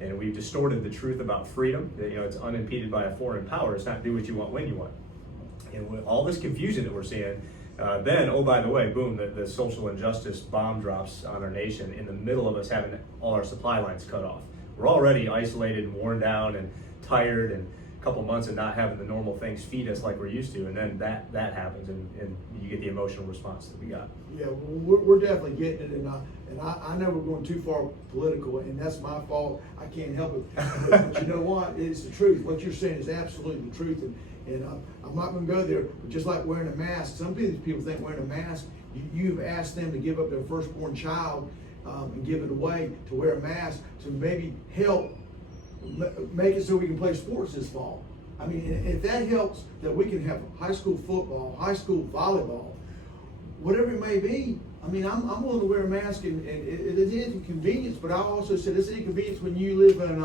And we've distorted the truth about freedom, that, you know, it's unimpeded by a foreign power. It's not do what you want when you want. And with all this confusion that we're seeing, then, oh, by the way, boom, the social injustice bomb drops on our nation in the middle of us having all our supply lines cut off. We're already isolated and worn down and tired and couple months and not having the normal things feed us like we're used to, and then that happens, and you get the emotional response that we got. Yeah, we're definitely getting it, and I know we're going too far political, and that's my fault. I can't help it. But you know what? It's the truth. What you're saying is absolutely the truth, and I'm not going to go there. But just like wearing a mask, some people think wearing a mask, you've asked them to give up their firstborn child and give it away to wear a mask to maybe help make it so we can play sports this fall. I mean, if that helps, that we can have high school football, high school volleyball, whatever it may be. I mean, I'm willing to wear a mask, and it is an inconvenience, but I also said it's an inconvenience when you live in,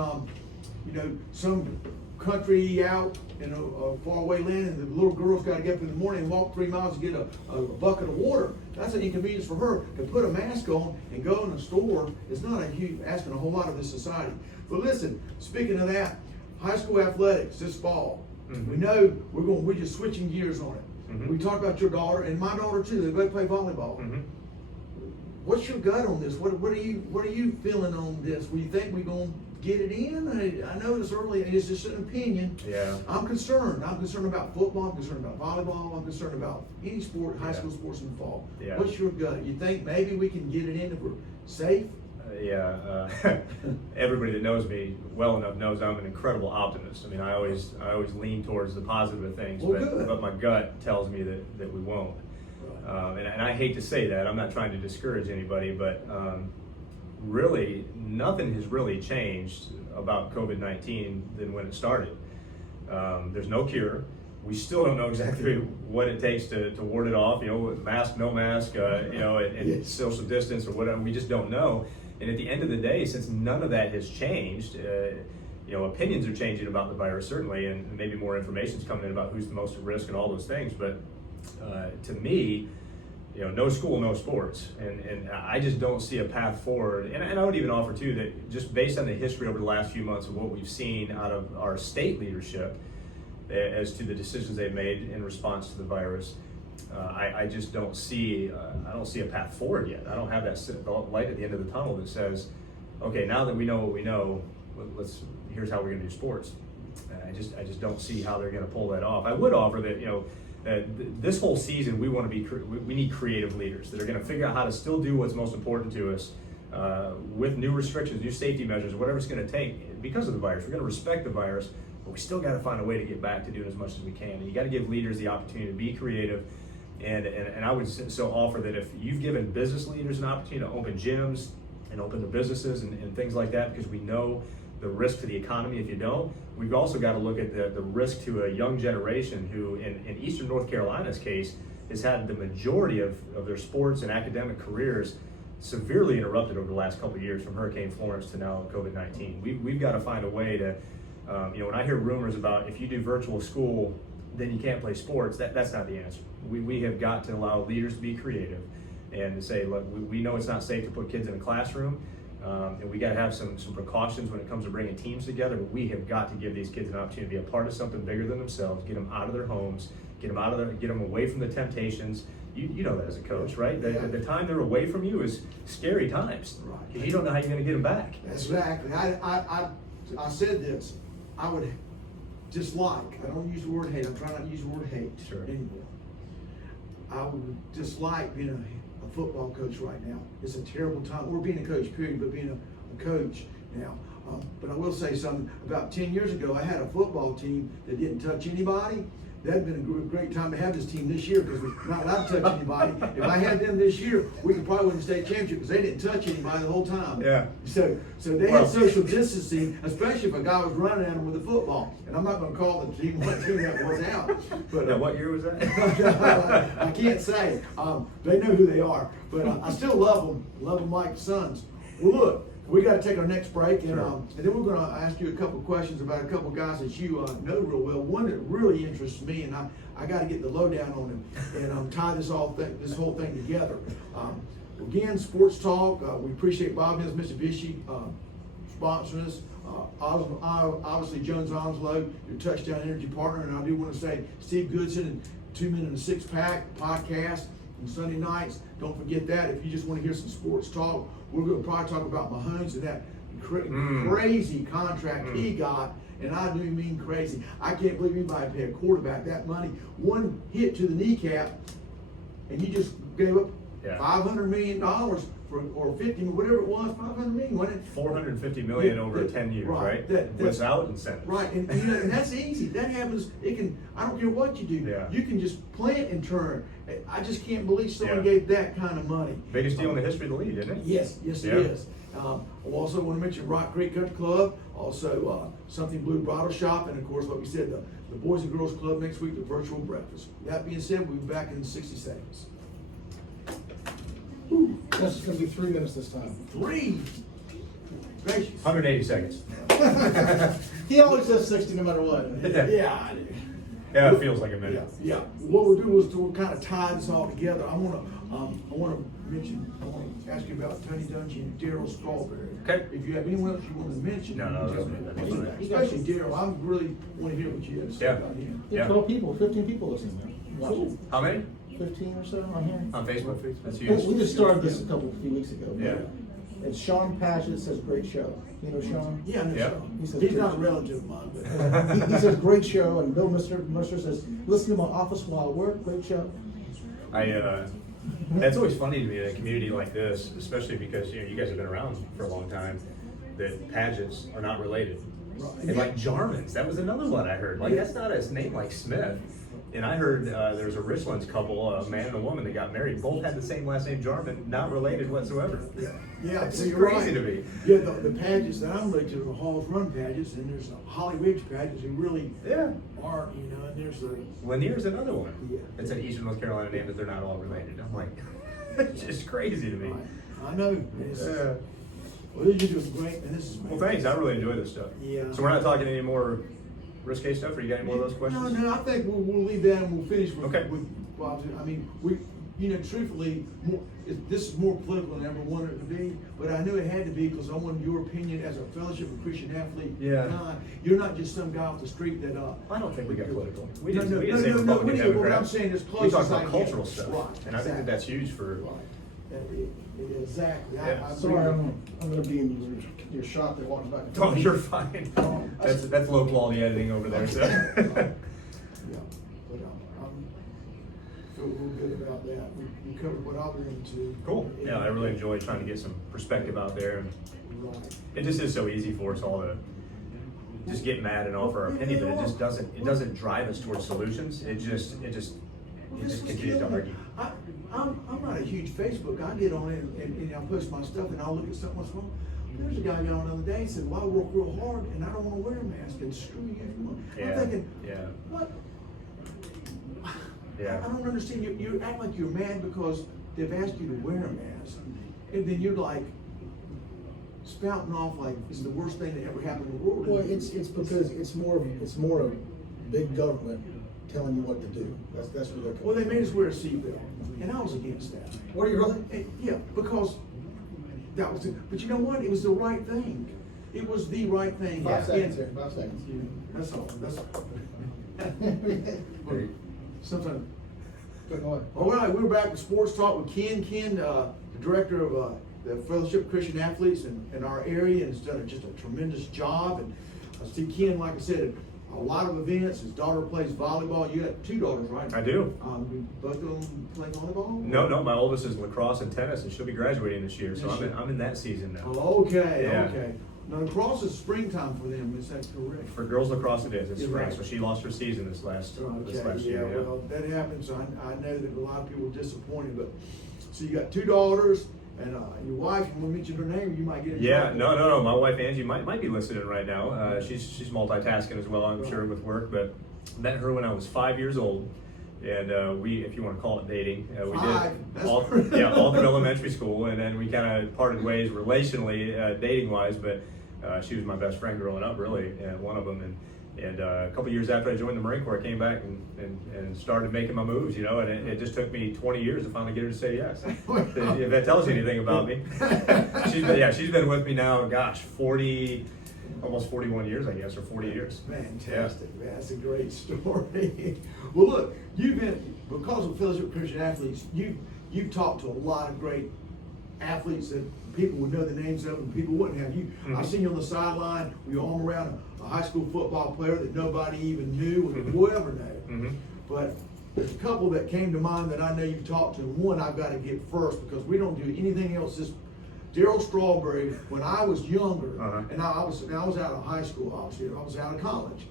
you know, some country out in a faraway land, and the little girl's got to get up in the morning and walk 3 miles to get a bucket of water. That's an inconvenience for her. To put a mask on and go in a store is not asking a whole lot of this society. But listen, speaking of that, high school athletics this fall. Mm-hmm. We know we're just switching gears on it. Mm-hmm. We talked about your daughter and my daughter too. They both play volleyball. Mm-hmm. what's your gut on this? What are you feeling on this? Do you think we're gonna get it in? I know it's early, and it's just an opinion. Yeah. I'm concerned. I'm concerned about football. I'm concerned about volleyball. I'm concerned about any sport, high school sports in the fall. Yeah. What's your gut? You think maybe we can get it in if we're safe? Everybody that knows me well enough knows I'm an incredible optimist. I mean, I always lean towards the positive of things, Well, good. but my gut tells me that we won't. And I hate to say that. I'm not trying to discourage anybody, but really, nothing has really changed about COVID-19 than when it started. There's no cure. We still don't know exactly what it takes to ward it off. You know, mask, no mask, and Yes. social distance or whatever. We just don't know. And at the end of the day, since none of that has changed, opinions are changing about the virus certainly, and maybe more information is coming in about who's the most at risk and all those things. But to me, no school, no sports, and I just don't see a path forward. And I would even offer too that just based on the history over the last few months of what we've seen out of our state leadership as to the decisions they've made in response to the virus, I just don't see a path forward yet. I don't have that light at the end of the tunnel that says, okay, now that we know what we know, here's how we're going to do sports. I just don't see how they're going to pull that off. I would offer that this whole season we need creative leaders that are going to figure out how to still do what's most important to us with new restrictions, new safety measures, whatever it's going to take because of the virus. We're going to respect the virus, but we still got to find a way to get back to doing as much as we can. And you got to give leaders the opportunity to be creative. And I would so offer that if you've given business leaders an opportunity to open gyms and open their businesses and things like that, because we know the risk to the economy if you don't, we've also got to look at the risk to a young generation who, in Eastern North Carolina's case, has had the majority of their sports and academic careers severely interrupted over the last couple of years, from Hurricane Florence to now COVID-19. We've got to find a way to, when I hear rumors about if you do virtual school, then you can't play sports, that's not the answer. We have got to allow leaders to be creative and to say, look, we know it's not safe to put kids in a classroom, and we got to have some precautions when it comes to bringing teams together, but we have got to give these kids an opportunity to be a part of something bigger than themselves, get them out of their homes, get them away from the temptations. You know that as a coach, right? The time they're away from you is scary times, because you don't know how you're going to get them back. Exactly. I said this. I would dislike, I don't use the word hate, I'm trying not to use the word hate anymore. I would dislike being a football coach right now. It's a terrible time, or being a coach, period, but being a coach now. But I will say something. About 10 years ago, I had a football team that didn't touch anybody. That'd been a great time to have this team this year, because we're not allowed to touch anybody. If I had them this year, we could probably win the state championship, because they didn't touch anybody the whole time. Yeah. So they had social distancing, especially if a guy was running at them with a football. And I'm not going to call the team what team that was out. But Now, what year was that? I can't say. They know who they are, but I still love them like sons. Well, look. We got to take our next break, and then we're going to ask you a couple questions about a couple guys that you know real well. One that really interests me, and I got to get the lowdown on him and tie this whole thing together. Again, sports talk. We appreciate Bob Mills Mitsubishi sponsoring us. Obviously, Jones Onslow, your touchdown energy partner, and I do want to say Steve Goodson and 2 Men in a Six Pack podcast on Sunday nights. Don't forget that. If you just want to hear some sports talk, we're going to probably talk about Mahomes and that crazy contract he got, and I do mean crazy. I can't believe anybody paid a quarterback that money. One hit to the kneecap, and you just gave up $500 million or 50, whatever it was, $500 million, wasn't it? $450 million over 10 years, right? Without incentives. Right, and that's easy. That happens. I don't care what you do. Yeah. You can just plant and turn. I just can't believe someone gave that kind of money. Biggest deal in the history of the league, isn't it? Yes, it is. I also want to mention Rock Creek Country Club, also Something Blue Bridal Shop, and of course, like we said, the Boys and Girls Club next week, the virtual breakfast. That being said, we'll be back in 60 seconds. This is going to be 3 minutes this time. 3. Gracious. 180 seconds. He always says 60 no matter what. Yeah, I do. Yeah, it feels like a minute. Yeah. What we'll do is we'll kind of tie this all together. I want to ask you about Tony Dungy and Daryl Strawberry. Okay. If you have anyone else you want to mention, No, just- that'd be fine. especially Daryl. I really want to hear what you have to say about him. Yeah, 12 people, 15 people listening there. How many? 15 or so on here. On Facebook. That's Well, huge. we just started this a few weeks ago. Yeah. And Sean Padgett says great show. You know Sean? Yeah, I know Yeah. Sean. He says He's great not a show. relative of mine, but. He says great show, and Bill Mercer says listen to my office while I work. Great show. That's always funny to me in a community like this, especially because you guys have been around for a long time, that Padgetts are not related. And like Jarmans, that was another one I heard. Like that's not a name like Smith. And I heard there's a Richlands couple, a man and a woman that got married, both had the same last name, Jarman, not related whatsoever. Yeah, It's so you're crazy right. to me. Yeah, the Padgetts that I'm related to are the Halls Run Padgetts, and there's Holly Ridge Padgetts who really Yeah. are, and there's the. Lanier's another one. Yeah. It's an Eastern North Carolina name that they're not all related. I'm like, it's just crazy to me. I know. It's, Yeah. Well, you're doing great, and this is. Well, thanks. I really enjoy this stuff. Yeah. So we're not talking any more risque stuff, or you got any more of those questions? No, I think we'll leave that and we'll finish with, Okay. with Bob. I mean, truthfully, this is more political than I ever wanted it to be, but I knew it had to be because I wanted your opinion as a Fellowship of Christian Athlete. Yeah. guy. You're not just some guy off the street that. I don't think we got political. We No, didn't, no, we didn't no, say no, Republican, what I'm Democrat. saying is close We talked as I about can. cultural stuff, Right, and I think that that's huge for. Right. Exactly. Yeah. I Sorry, I'm gonna be in your shop. They're walking back. and Oh, forth. you're fine. That's low quality editing over there. So. Yeah, but I feel real good about that. We covered what I wanted to. Cool. Yeah, I really enjoy trying to get some perspective out there. Right. It just is so easy for us all to just get mad and offer our opinion, but it just doesn't drive us towards solutions. It just continues to argue. I'm not a huge Facebook. I get on it and I post my stuff and I'll look at something once in a while. There's a guy got on the other day and said, well, I work real hard and I don't want to wear a mask and screw you if you want. Yeah. I'm thinking, Yeah. what? Yeah. I don't understand. You act like you're mad because they've asked you to wear a mask. And then you're like spouting off like it's the worst thing that ever happened in the world. Well, it's because it's more of big government telling you what to do. That's where they're coming. Well, they made us wear a seatbelt, and I was against that. What are you really? Yeah, because that was. But you know what? It was the right thing. It was the right thing. 5 seconds And- here. 5 seconds. That's all. That's all. Sometimes. Go ahead. All right, we're back with Sports Talk with Ken. Ken, the director of the Fellowship of Christian Athletes in our area, and has done just a tremendous job. And I see Ken, like I said, a lot of events. His daughter plays volleyball. You got 2 daughters, right? I do. Both of them play volleyball? No, my oldest is lacrosse and tennis, and she'll be graduating this year. So I'm in that season now. Okay, Yeah. okay. Now, lacrosse is springtime for them, is that correct? For girls lacrosse, it is. It's You're spring, right. so she lost her season this last year. Yeah, well, that happens. I know that a lot of people are disappointed, but, so you got 2 daughters, and your wife, when we mention her name, you might get in Yeah, trouble. no. My wife Angie might be listening right now. She's multitasking as well, I'm sure, with work. But met her when I was 5 years old, and we, if you want to call it dating, we 5? did That's all pretty- all through elementary school, and then we kind of parted ways relationally, dating wise. But she was my best friend growing up, really, one of them. And a couple years after I joined the Marine Corps, I came back and started making my moves, and it just took me 20 years to finally get her to say yes. If that tells you anything about me. She's been with me now, gosh, almost 41 years, I guess, or 40 years. Fantastic, man. That's a great story. Well, look, because of Fellowship of Christian Athletes, you've talked to a lot of great athletes that people would know the names of and people wouldn't have. I've seen you on the sideline with your arm around a high school football player that nobody even knew and will ever know. Mm-hmm. But there's a couple that came to mind that I know you've talked to. One I've got to get first because we don't do anything else. Daryl Strawberry, when I was younger, and I was out of high school, obviously, I was out of college.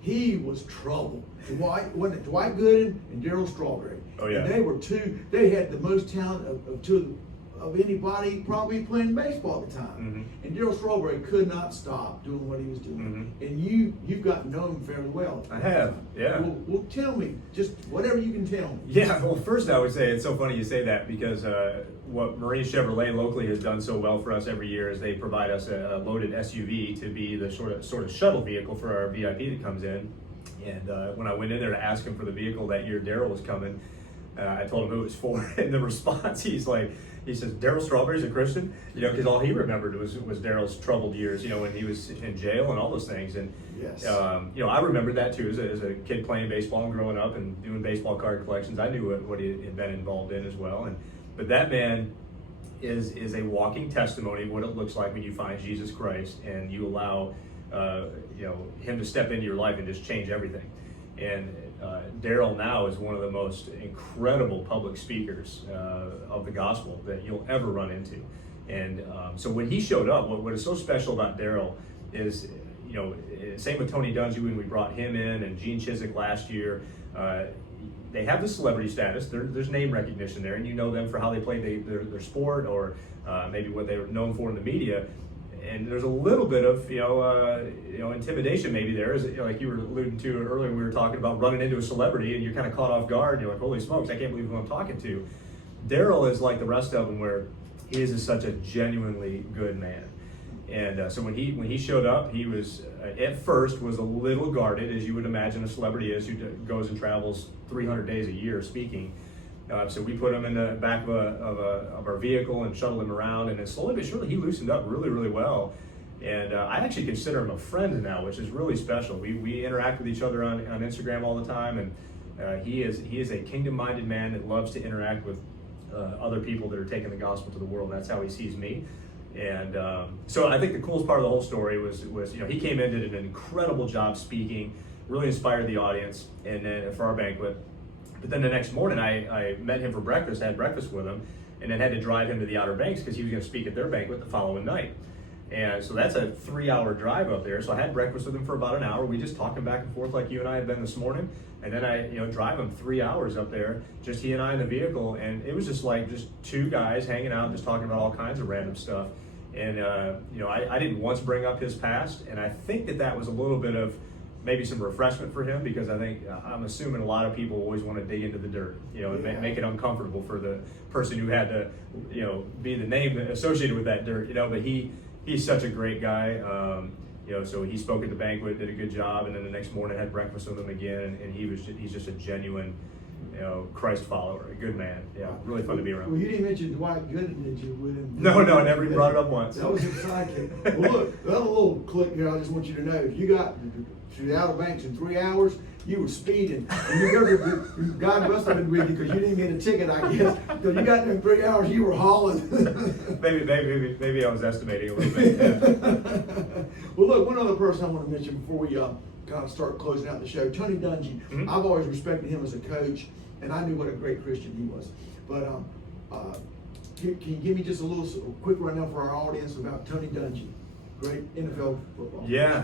He was trouble. Wasn't it Dwight Gooden and Daryl Strawberry? Oh, yeah. And they had the most talent of anybody probably playing baseball at the time. Mm-hmm. And Daryl Strawberry could not stop doing what he was doing. Mm-hmm. And you've gotten to know him fairly well. I have, yeah. Well, tell me, just whatever you can tell me. Yeah, well, first I would say it's so funny you say that because what Marine Chevrolet locally has done so well for us every year is they provide us a loaded SUV to be the sort of shuttle vehicle for our VIP that comes in. And when I went in there to ask him for the vehicle that year Daryl was coming, I told him who it was for, and the response, he's like, he says, Daryl Strawberry's a Christian? You know, because all he remembered was Daryl's troubled years, you know, when he was in jail and all those things. And, Yes. you know, I remembered that too as a kid playing baseball and growing up and doing baseball card collections. I knew what he had been involved in as well. But that man is a walking testimony of what it looks like when you find Jesus Christ and you allow you know, him to step into your life and just change everything. And Daryl now is one of the most incredible public speakers of the gospel that you'll ever run into. And so when he showed up, what is so special about Daryl is, you know, same with Tony Dungy when we brought him in, and Gene Chiswick last year. They have the celebrity status. There's name recognition there, and you know them for how they play their sport, or maybe what they're known for in the media. And there's a little bit of you know intimidation maybe there, is, you know, like you were alluding to earlier. We were talking about running into a celebrity, and you're kind of caught off guard. You're like, holy smokes, I can't believe who I'm talking to. Daryl is like the rest of them, where he is such a genuinely good man. And so when he showed up, he was at first was a little guarded, as you would imagine a celebrity is, who goes and travels 300 days a year speaking. So we put him in the back of our vehicle and shuttled him around, and then slowly but surely he loosened up really, really well. And I actually consider him a friend now, which is really special. We interact with each other on Instagram all the time, and he is a kingdom-minded man that loves to interact with other people that are taking the gospel to the world. And that's how he sees me. And so I think the coolest part of the whole story was you know, he came in, did an incredible job speaking, really inspired the audience, and then for our banquet. But then the next morning I met him for breakfast, had breakfast with him, and then had to drive him to the Outer Banks because he was going to speak at their banquet the following night. And so that's a 3-hour drive up there. So I had breakfast with him for about an hour. We just talking back and forth like you and I had been this morning. And then I, you know, drive him 3 hours up there, just he and I in the vehicle. And it was just like just two guys hanging out, just talking about all kinds of random stuff. And, you know, I didn't once bring up his past. And I think that was a little bit of maybe some refreshment for him, because I think, I'm assuming a lot of people always want to dig into the dirt, you know, and make it uncomfortable for the person who had to, you know, be the name associated with that dirt, you know. But he's such a great guy. You know, so he spoke at the banquet, did a good job, and then the next morning had breakfast with him again, and he's just a genuine, you know, Christ follower, a good man. Yeah, really fun to be around. Well, you didn't mention Dwight Gooden, did you? With him? No, I never even brought it up once. That was his sidekick. Well, look, the other little clip here, I just want you to know, if you got to the Outer Banks in 3 hours, you were speeding. And you remember, God must have been with you because you didn't get a ticket, I guess. Because you got there in 3 hours, you were hauling. Maybe I was estimating a little bit. Yeah. Well, look, one other person I want to mention before we kind of start closing out the show, Tony Dungy. Mm-hmm. I've always respected him as a coach, and I knew what a great Christian he was. But can you give me just a quick rundown for our audience about Tony Dungy? Great NFL football. Yeah.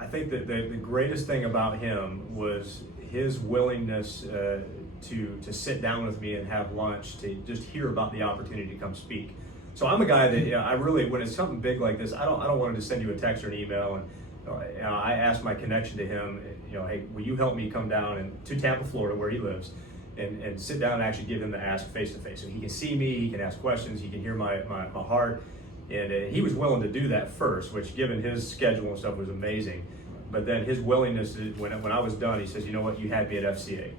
I think that the greatest thing about him was his willingness to sit down with me and have lunch, to just hear about the opportunity to come speak. So I'm a guy that, you know, I really, when it's something big like this, I don't want to just send you a text or an email. And I asked my connection to him, you know, hey, will you help me come down to Tampa, Florida, where he lives, and sit down and actually give him the ask face to face, so he can see me, he can ask questions, he can hear my heart. And he was willing to do that first, which, given his schedule and stuff, was amazing. But then his willingness, when I was done, he says, you know what, you had me at FCA.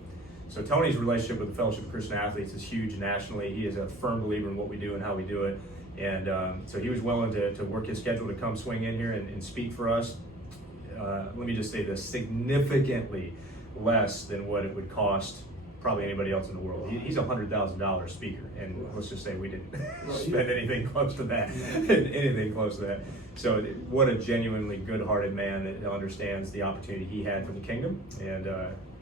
So Tony's relationship with the Fellowship of Christian Athletes is huge nationally. He is a firm believer in what we do and how we do it. And so he was willing to work his schedule to come swing in here and speak for us. Let me just say this, significantly less than what it would cost probably anybody else in the world. He's a $100,000 speaker, and let's just say we didn't spend anything close to that. So what a genuinely good-hearted man that understands the opportunity he had for the kingdom, and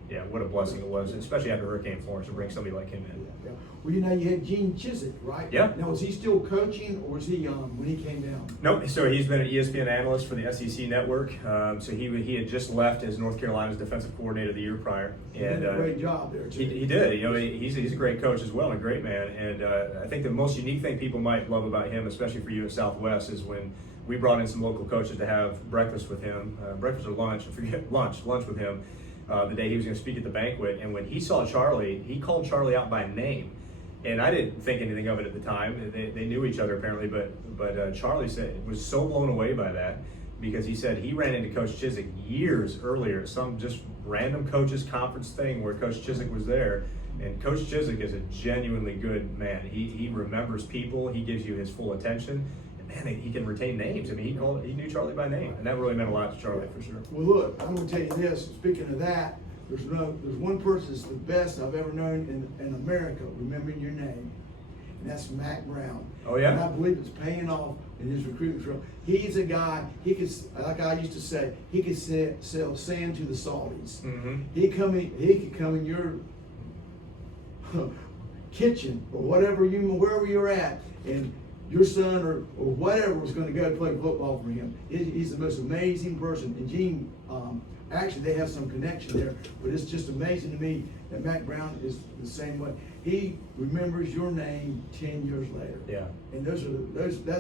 yeah, what a blessing it was, especially after Hurricane Florence, to bring somebody like him in. Yeah. Well, you know, you had Gene Chiswick, right? Yeah. Now, was he still coaching, or was he when he came down? Nope. So he's been an ESPN analyst for the SEC network. So he had just left as North Carolina's defensive coordinator the year prior, He did a great job there too. He did. You know, he's a great coach as well, and a great man. And I think the most unique thing people might love about him, especially for you at Southwest, is when we brought in some local coaches to have breakfast with him, breakfast or lunch, I forget, lunch with him. The day he was going to speak at the banquet, and when he saw Charlie, he called Charlie out by name, and I didn't think anything of it at the time. They knew each other apparently, but Charlie was so blown away by that, because he said he ran into Coach Chiswick years earlier at some just random coaches conference thing where Coach Chiswick was there. And Coach Chiswick is a genuinely good man. He remembers people. He gives you his full attention. And man, he can retain names. I mean, he knew Charlie by name, and that really meant a lot to Charlie for sure. Well, look, I'm going to tell you this. Speaking of that, there's one person that's the best I've ever known in America, remembering your name, and that's Mac Brown. Oh, yeah? And I believe it's paying off in his recruitment trail. He's a guy, he could, like I used to say, he could sell sand to the Saudis. Mm-hmm. He could come in your kitchen or wherever you're at, and your son or whatever was going to go play football for him. He's the most amazing person. And Gene, actually they have some connection there, but it's just amazing to me that Mac Brown is the same way. He remembers your name 10 years later. Yeah. And that's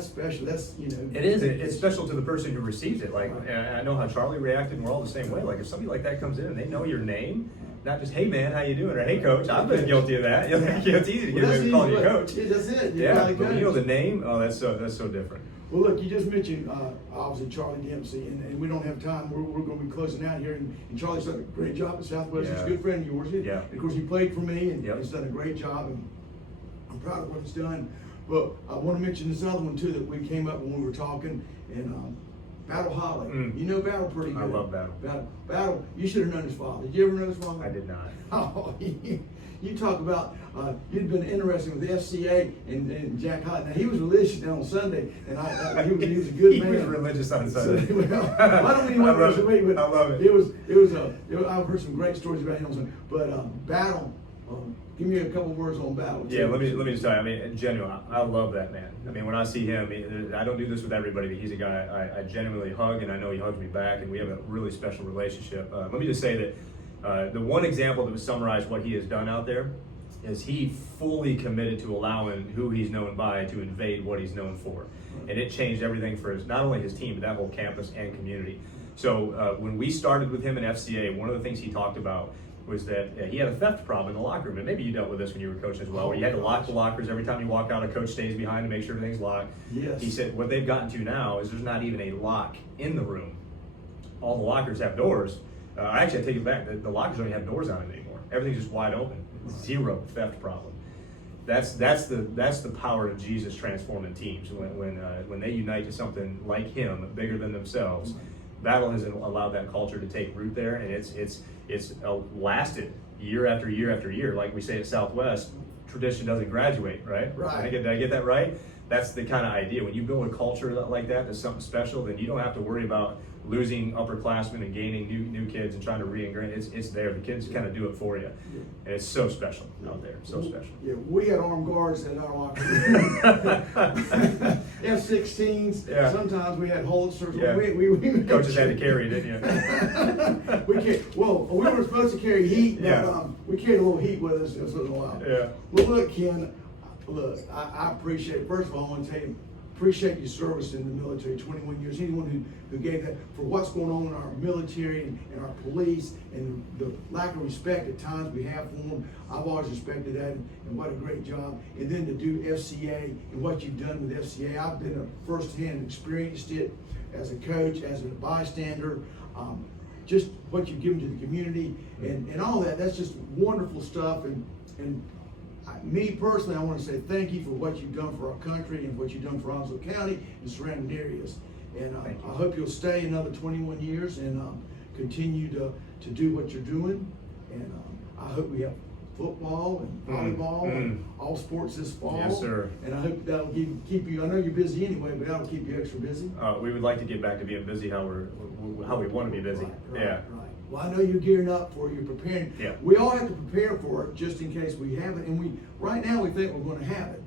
special. That's, you know. It is. It's special to the person who receives it. Like, and I know how Charlie reacted, and we're all the same way. Like, if somebody like that comes in and they know your name, not just, hey man, how you doing? Or hey coach, I've been guilty of that. It's easy to get away with calling you coach. Yeah, that's it. Yeah, but when you know the name, oh, that's so different. Well, look, you just mentioned obviously Charlie Dempsey, and we don't have time. We're going to be closing out here, and Charlie's done a great job at Southwest. He's a good friend of yours. Yeah. And of course, he played for me, and Yep. he's done a great job, and I'm proud of what he's done. But I want to mention this other one too that we came up when we were talking, and Battle Holly. You know Battle pretty good. I love Battle. Battle. You should have known his father. Did you ever know his father? I did not. Oh, you talk about you'd been interested with the FCA and Jack Holly. Now he was religious down on Sunday, and he was a good man. He was religious on Sunday. So, well, I don't even know I but I love it. I've heard some great stories about him on Sunday. But Battle, give me a couple words on Battle. Yeah, let me just tell you. I mean, genuinely, I love that man. I mean, when I see him, I don't do this with everybody, but he's a guy I genuinely hug, and I know he hugs me back, and we have a really special relationship. Let me just say that the one example that would summarize what he has done out there is he fully committed to allowing who he's known by to invade what he's known for, and it changed everything for not only his team but that whole campus and community. So when we started with him in FCA, one of the things he talked about was that he had a theft problem in the locker room, and maybe you dealt with this when you were coaching as well, where you had to lock the lockers every time you walk out. A coach stays behind to make sure everything's locked. Yes. He said what they've gotten to now is there's not even a lock in the room. All the lockers have doors. Actually, I take it back. The lockers don't even have doors on them anymore. Everything's just wide open. Zero theft problem. That's the power of Jesus transforming teams when they unite to something like Him, bigger than themselves. Battle has allowed that culture to take root there, and it's lasted year after year after year. Like we say at Southwest, tradition doesn't graduate, right? Right. Did I get that right? That's the kind of idea. When you build a culture like that, that's something special, then you don't have to worry about losing upperclassmen and gaining new kids and trying to re-ingrain. It's there. The kids kind of do it for you. And it's so special out there. So special. Yeah, we had armed guards in our locker room. F-16s. Yeah. Sometimes we had holsters. Yeah. We Coaches had to carry, didn't you? we were supposed to carry heat, but Yeah. we carried a little heat with us once in a while. Yeah. Well, look, Ken, I appreciate, first of all, I want to tell you, appreciate your service in the military, 21 years. Anyone who gave that, for what's going on in our military and our police and the lack of respect at times we have for them, I've always respected that, and what a great job. And then to do FCA and what you've done with FCA, I've been a firsthand experienced it as a coach, as a bystander, just what you've given to the community and all that. That's just wonderful stuff. And me personally, I want to say thank you for what you've done for our country and what you've done for Onslow County and surrounding areas. And I hope you'll stay another 21 years and continue to do what you're doing. And I hope we have football and volleyball and all sports this fall. Yes, sir. And I hope that'll keep you, I know you're busy anyway, but that'll keep you extra busy. We would like to get back to being busy how we want to be busy. Right. Well, I know you're gearing up for it, you're preparing. Yeah. We all have to prepare for it just in case we have it. And right now we think we're going to have it.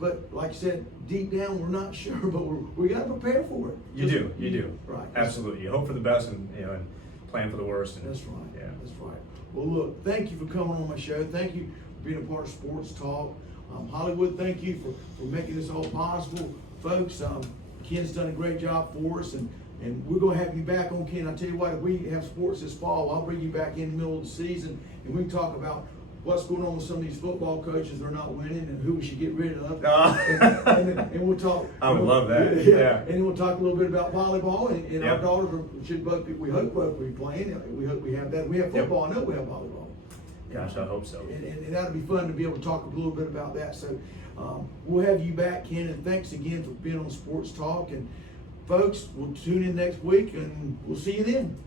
But like I said, deep down we're not sure, but we got to prepare for it. You do. Right. Absolutely. You hope for the best and and plan for the worst. That's right. Yeah. That's right. Well, look, thank you for coming on my show. Thank you for being a part of Sports Talk. Hollywood, thank you for making this all possible. Folks, Ken's done a great job for us, and we're going to have you back on, Ken. I'll tell you what, if we have sports this fall, I'll bring you back in the middle of the season, and we can talk about what's going on with some of these football coaches. They're not winning, and who we should get rid of. And we'll talk. I would love that. Yeah. Yeah. And then we'll talk a little bit about volleyball, and Yep. our daughters should both be, we hope both be playing. We hope we have that. We have football. I know we have volleyball. Gosh, I hope so. And that'll be fun to be able to talk a little bit about that. So we'll have you back, Ken, and thanks again for being on Sports Talk. And folks, we'll tune in next week, and we'll see you then.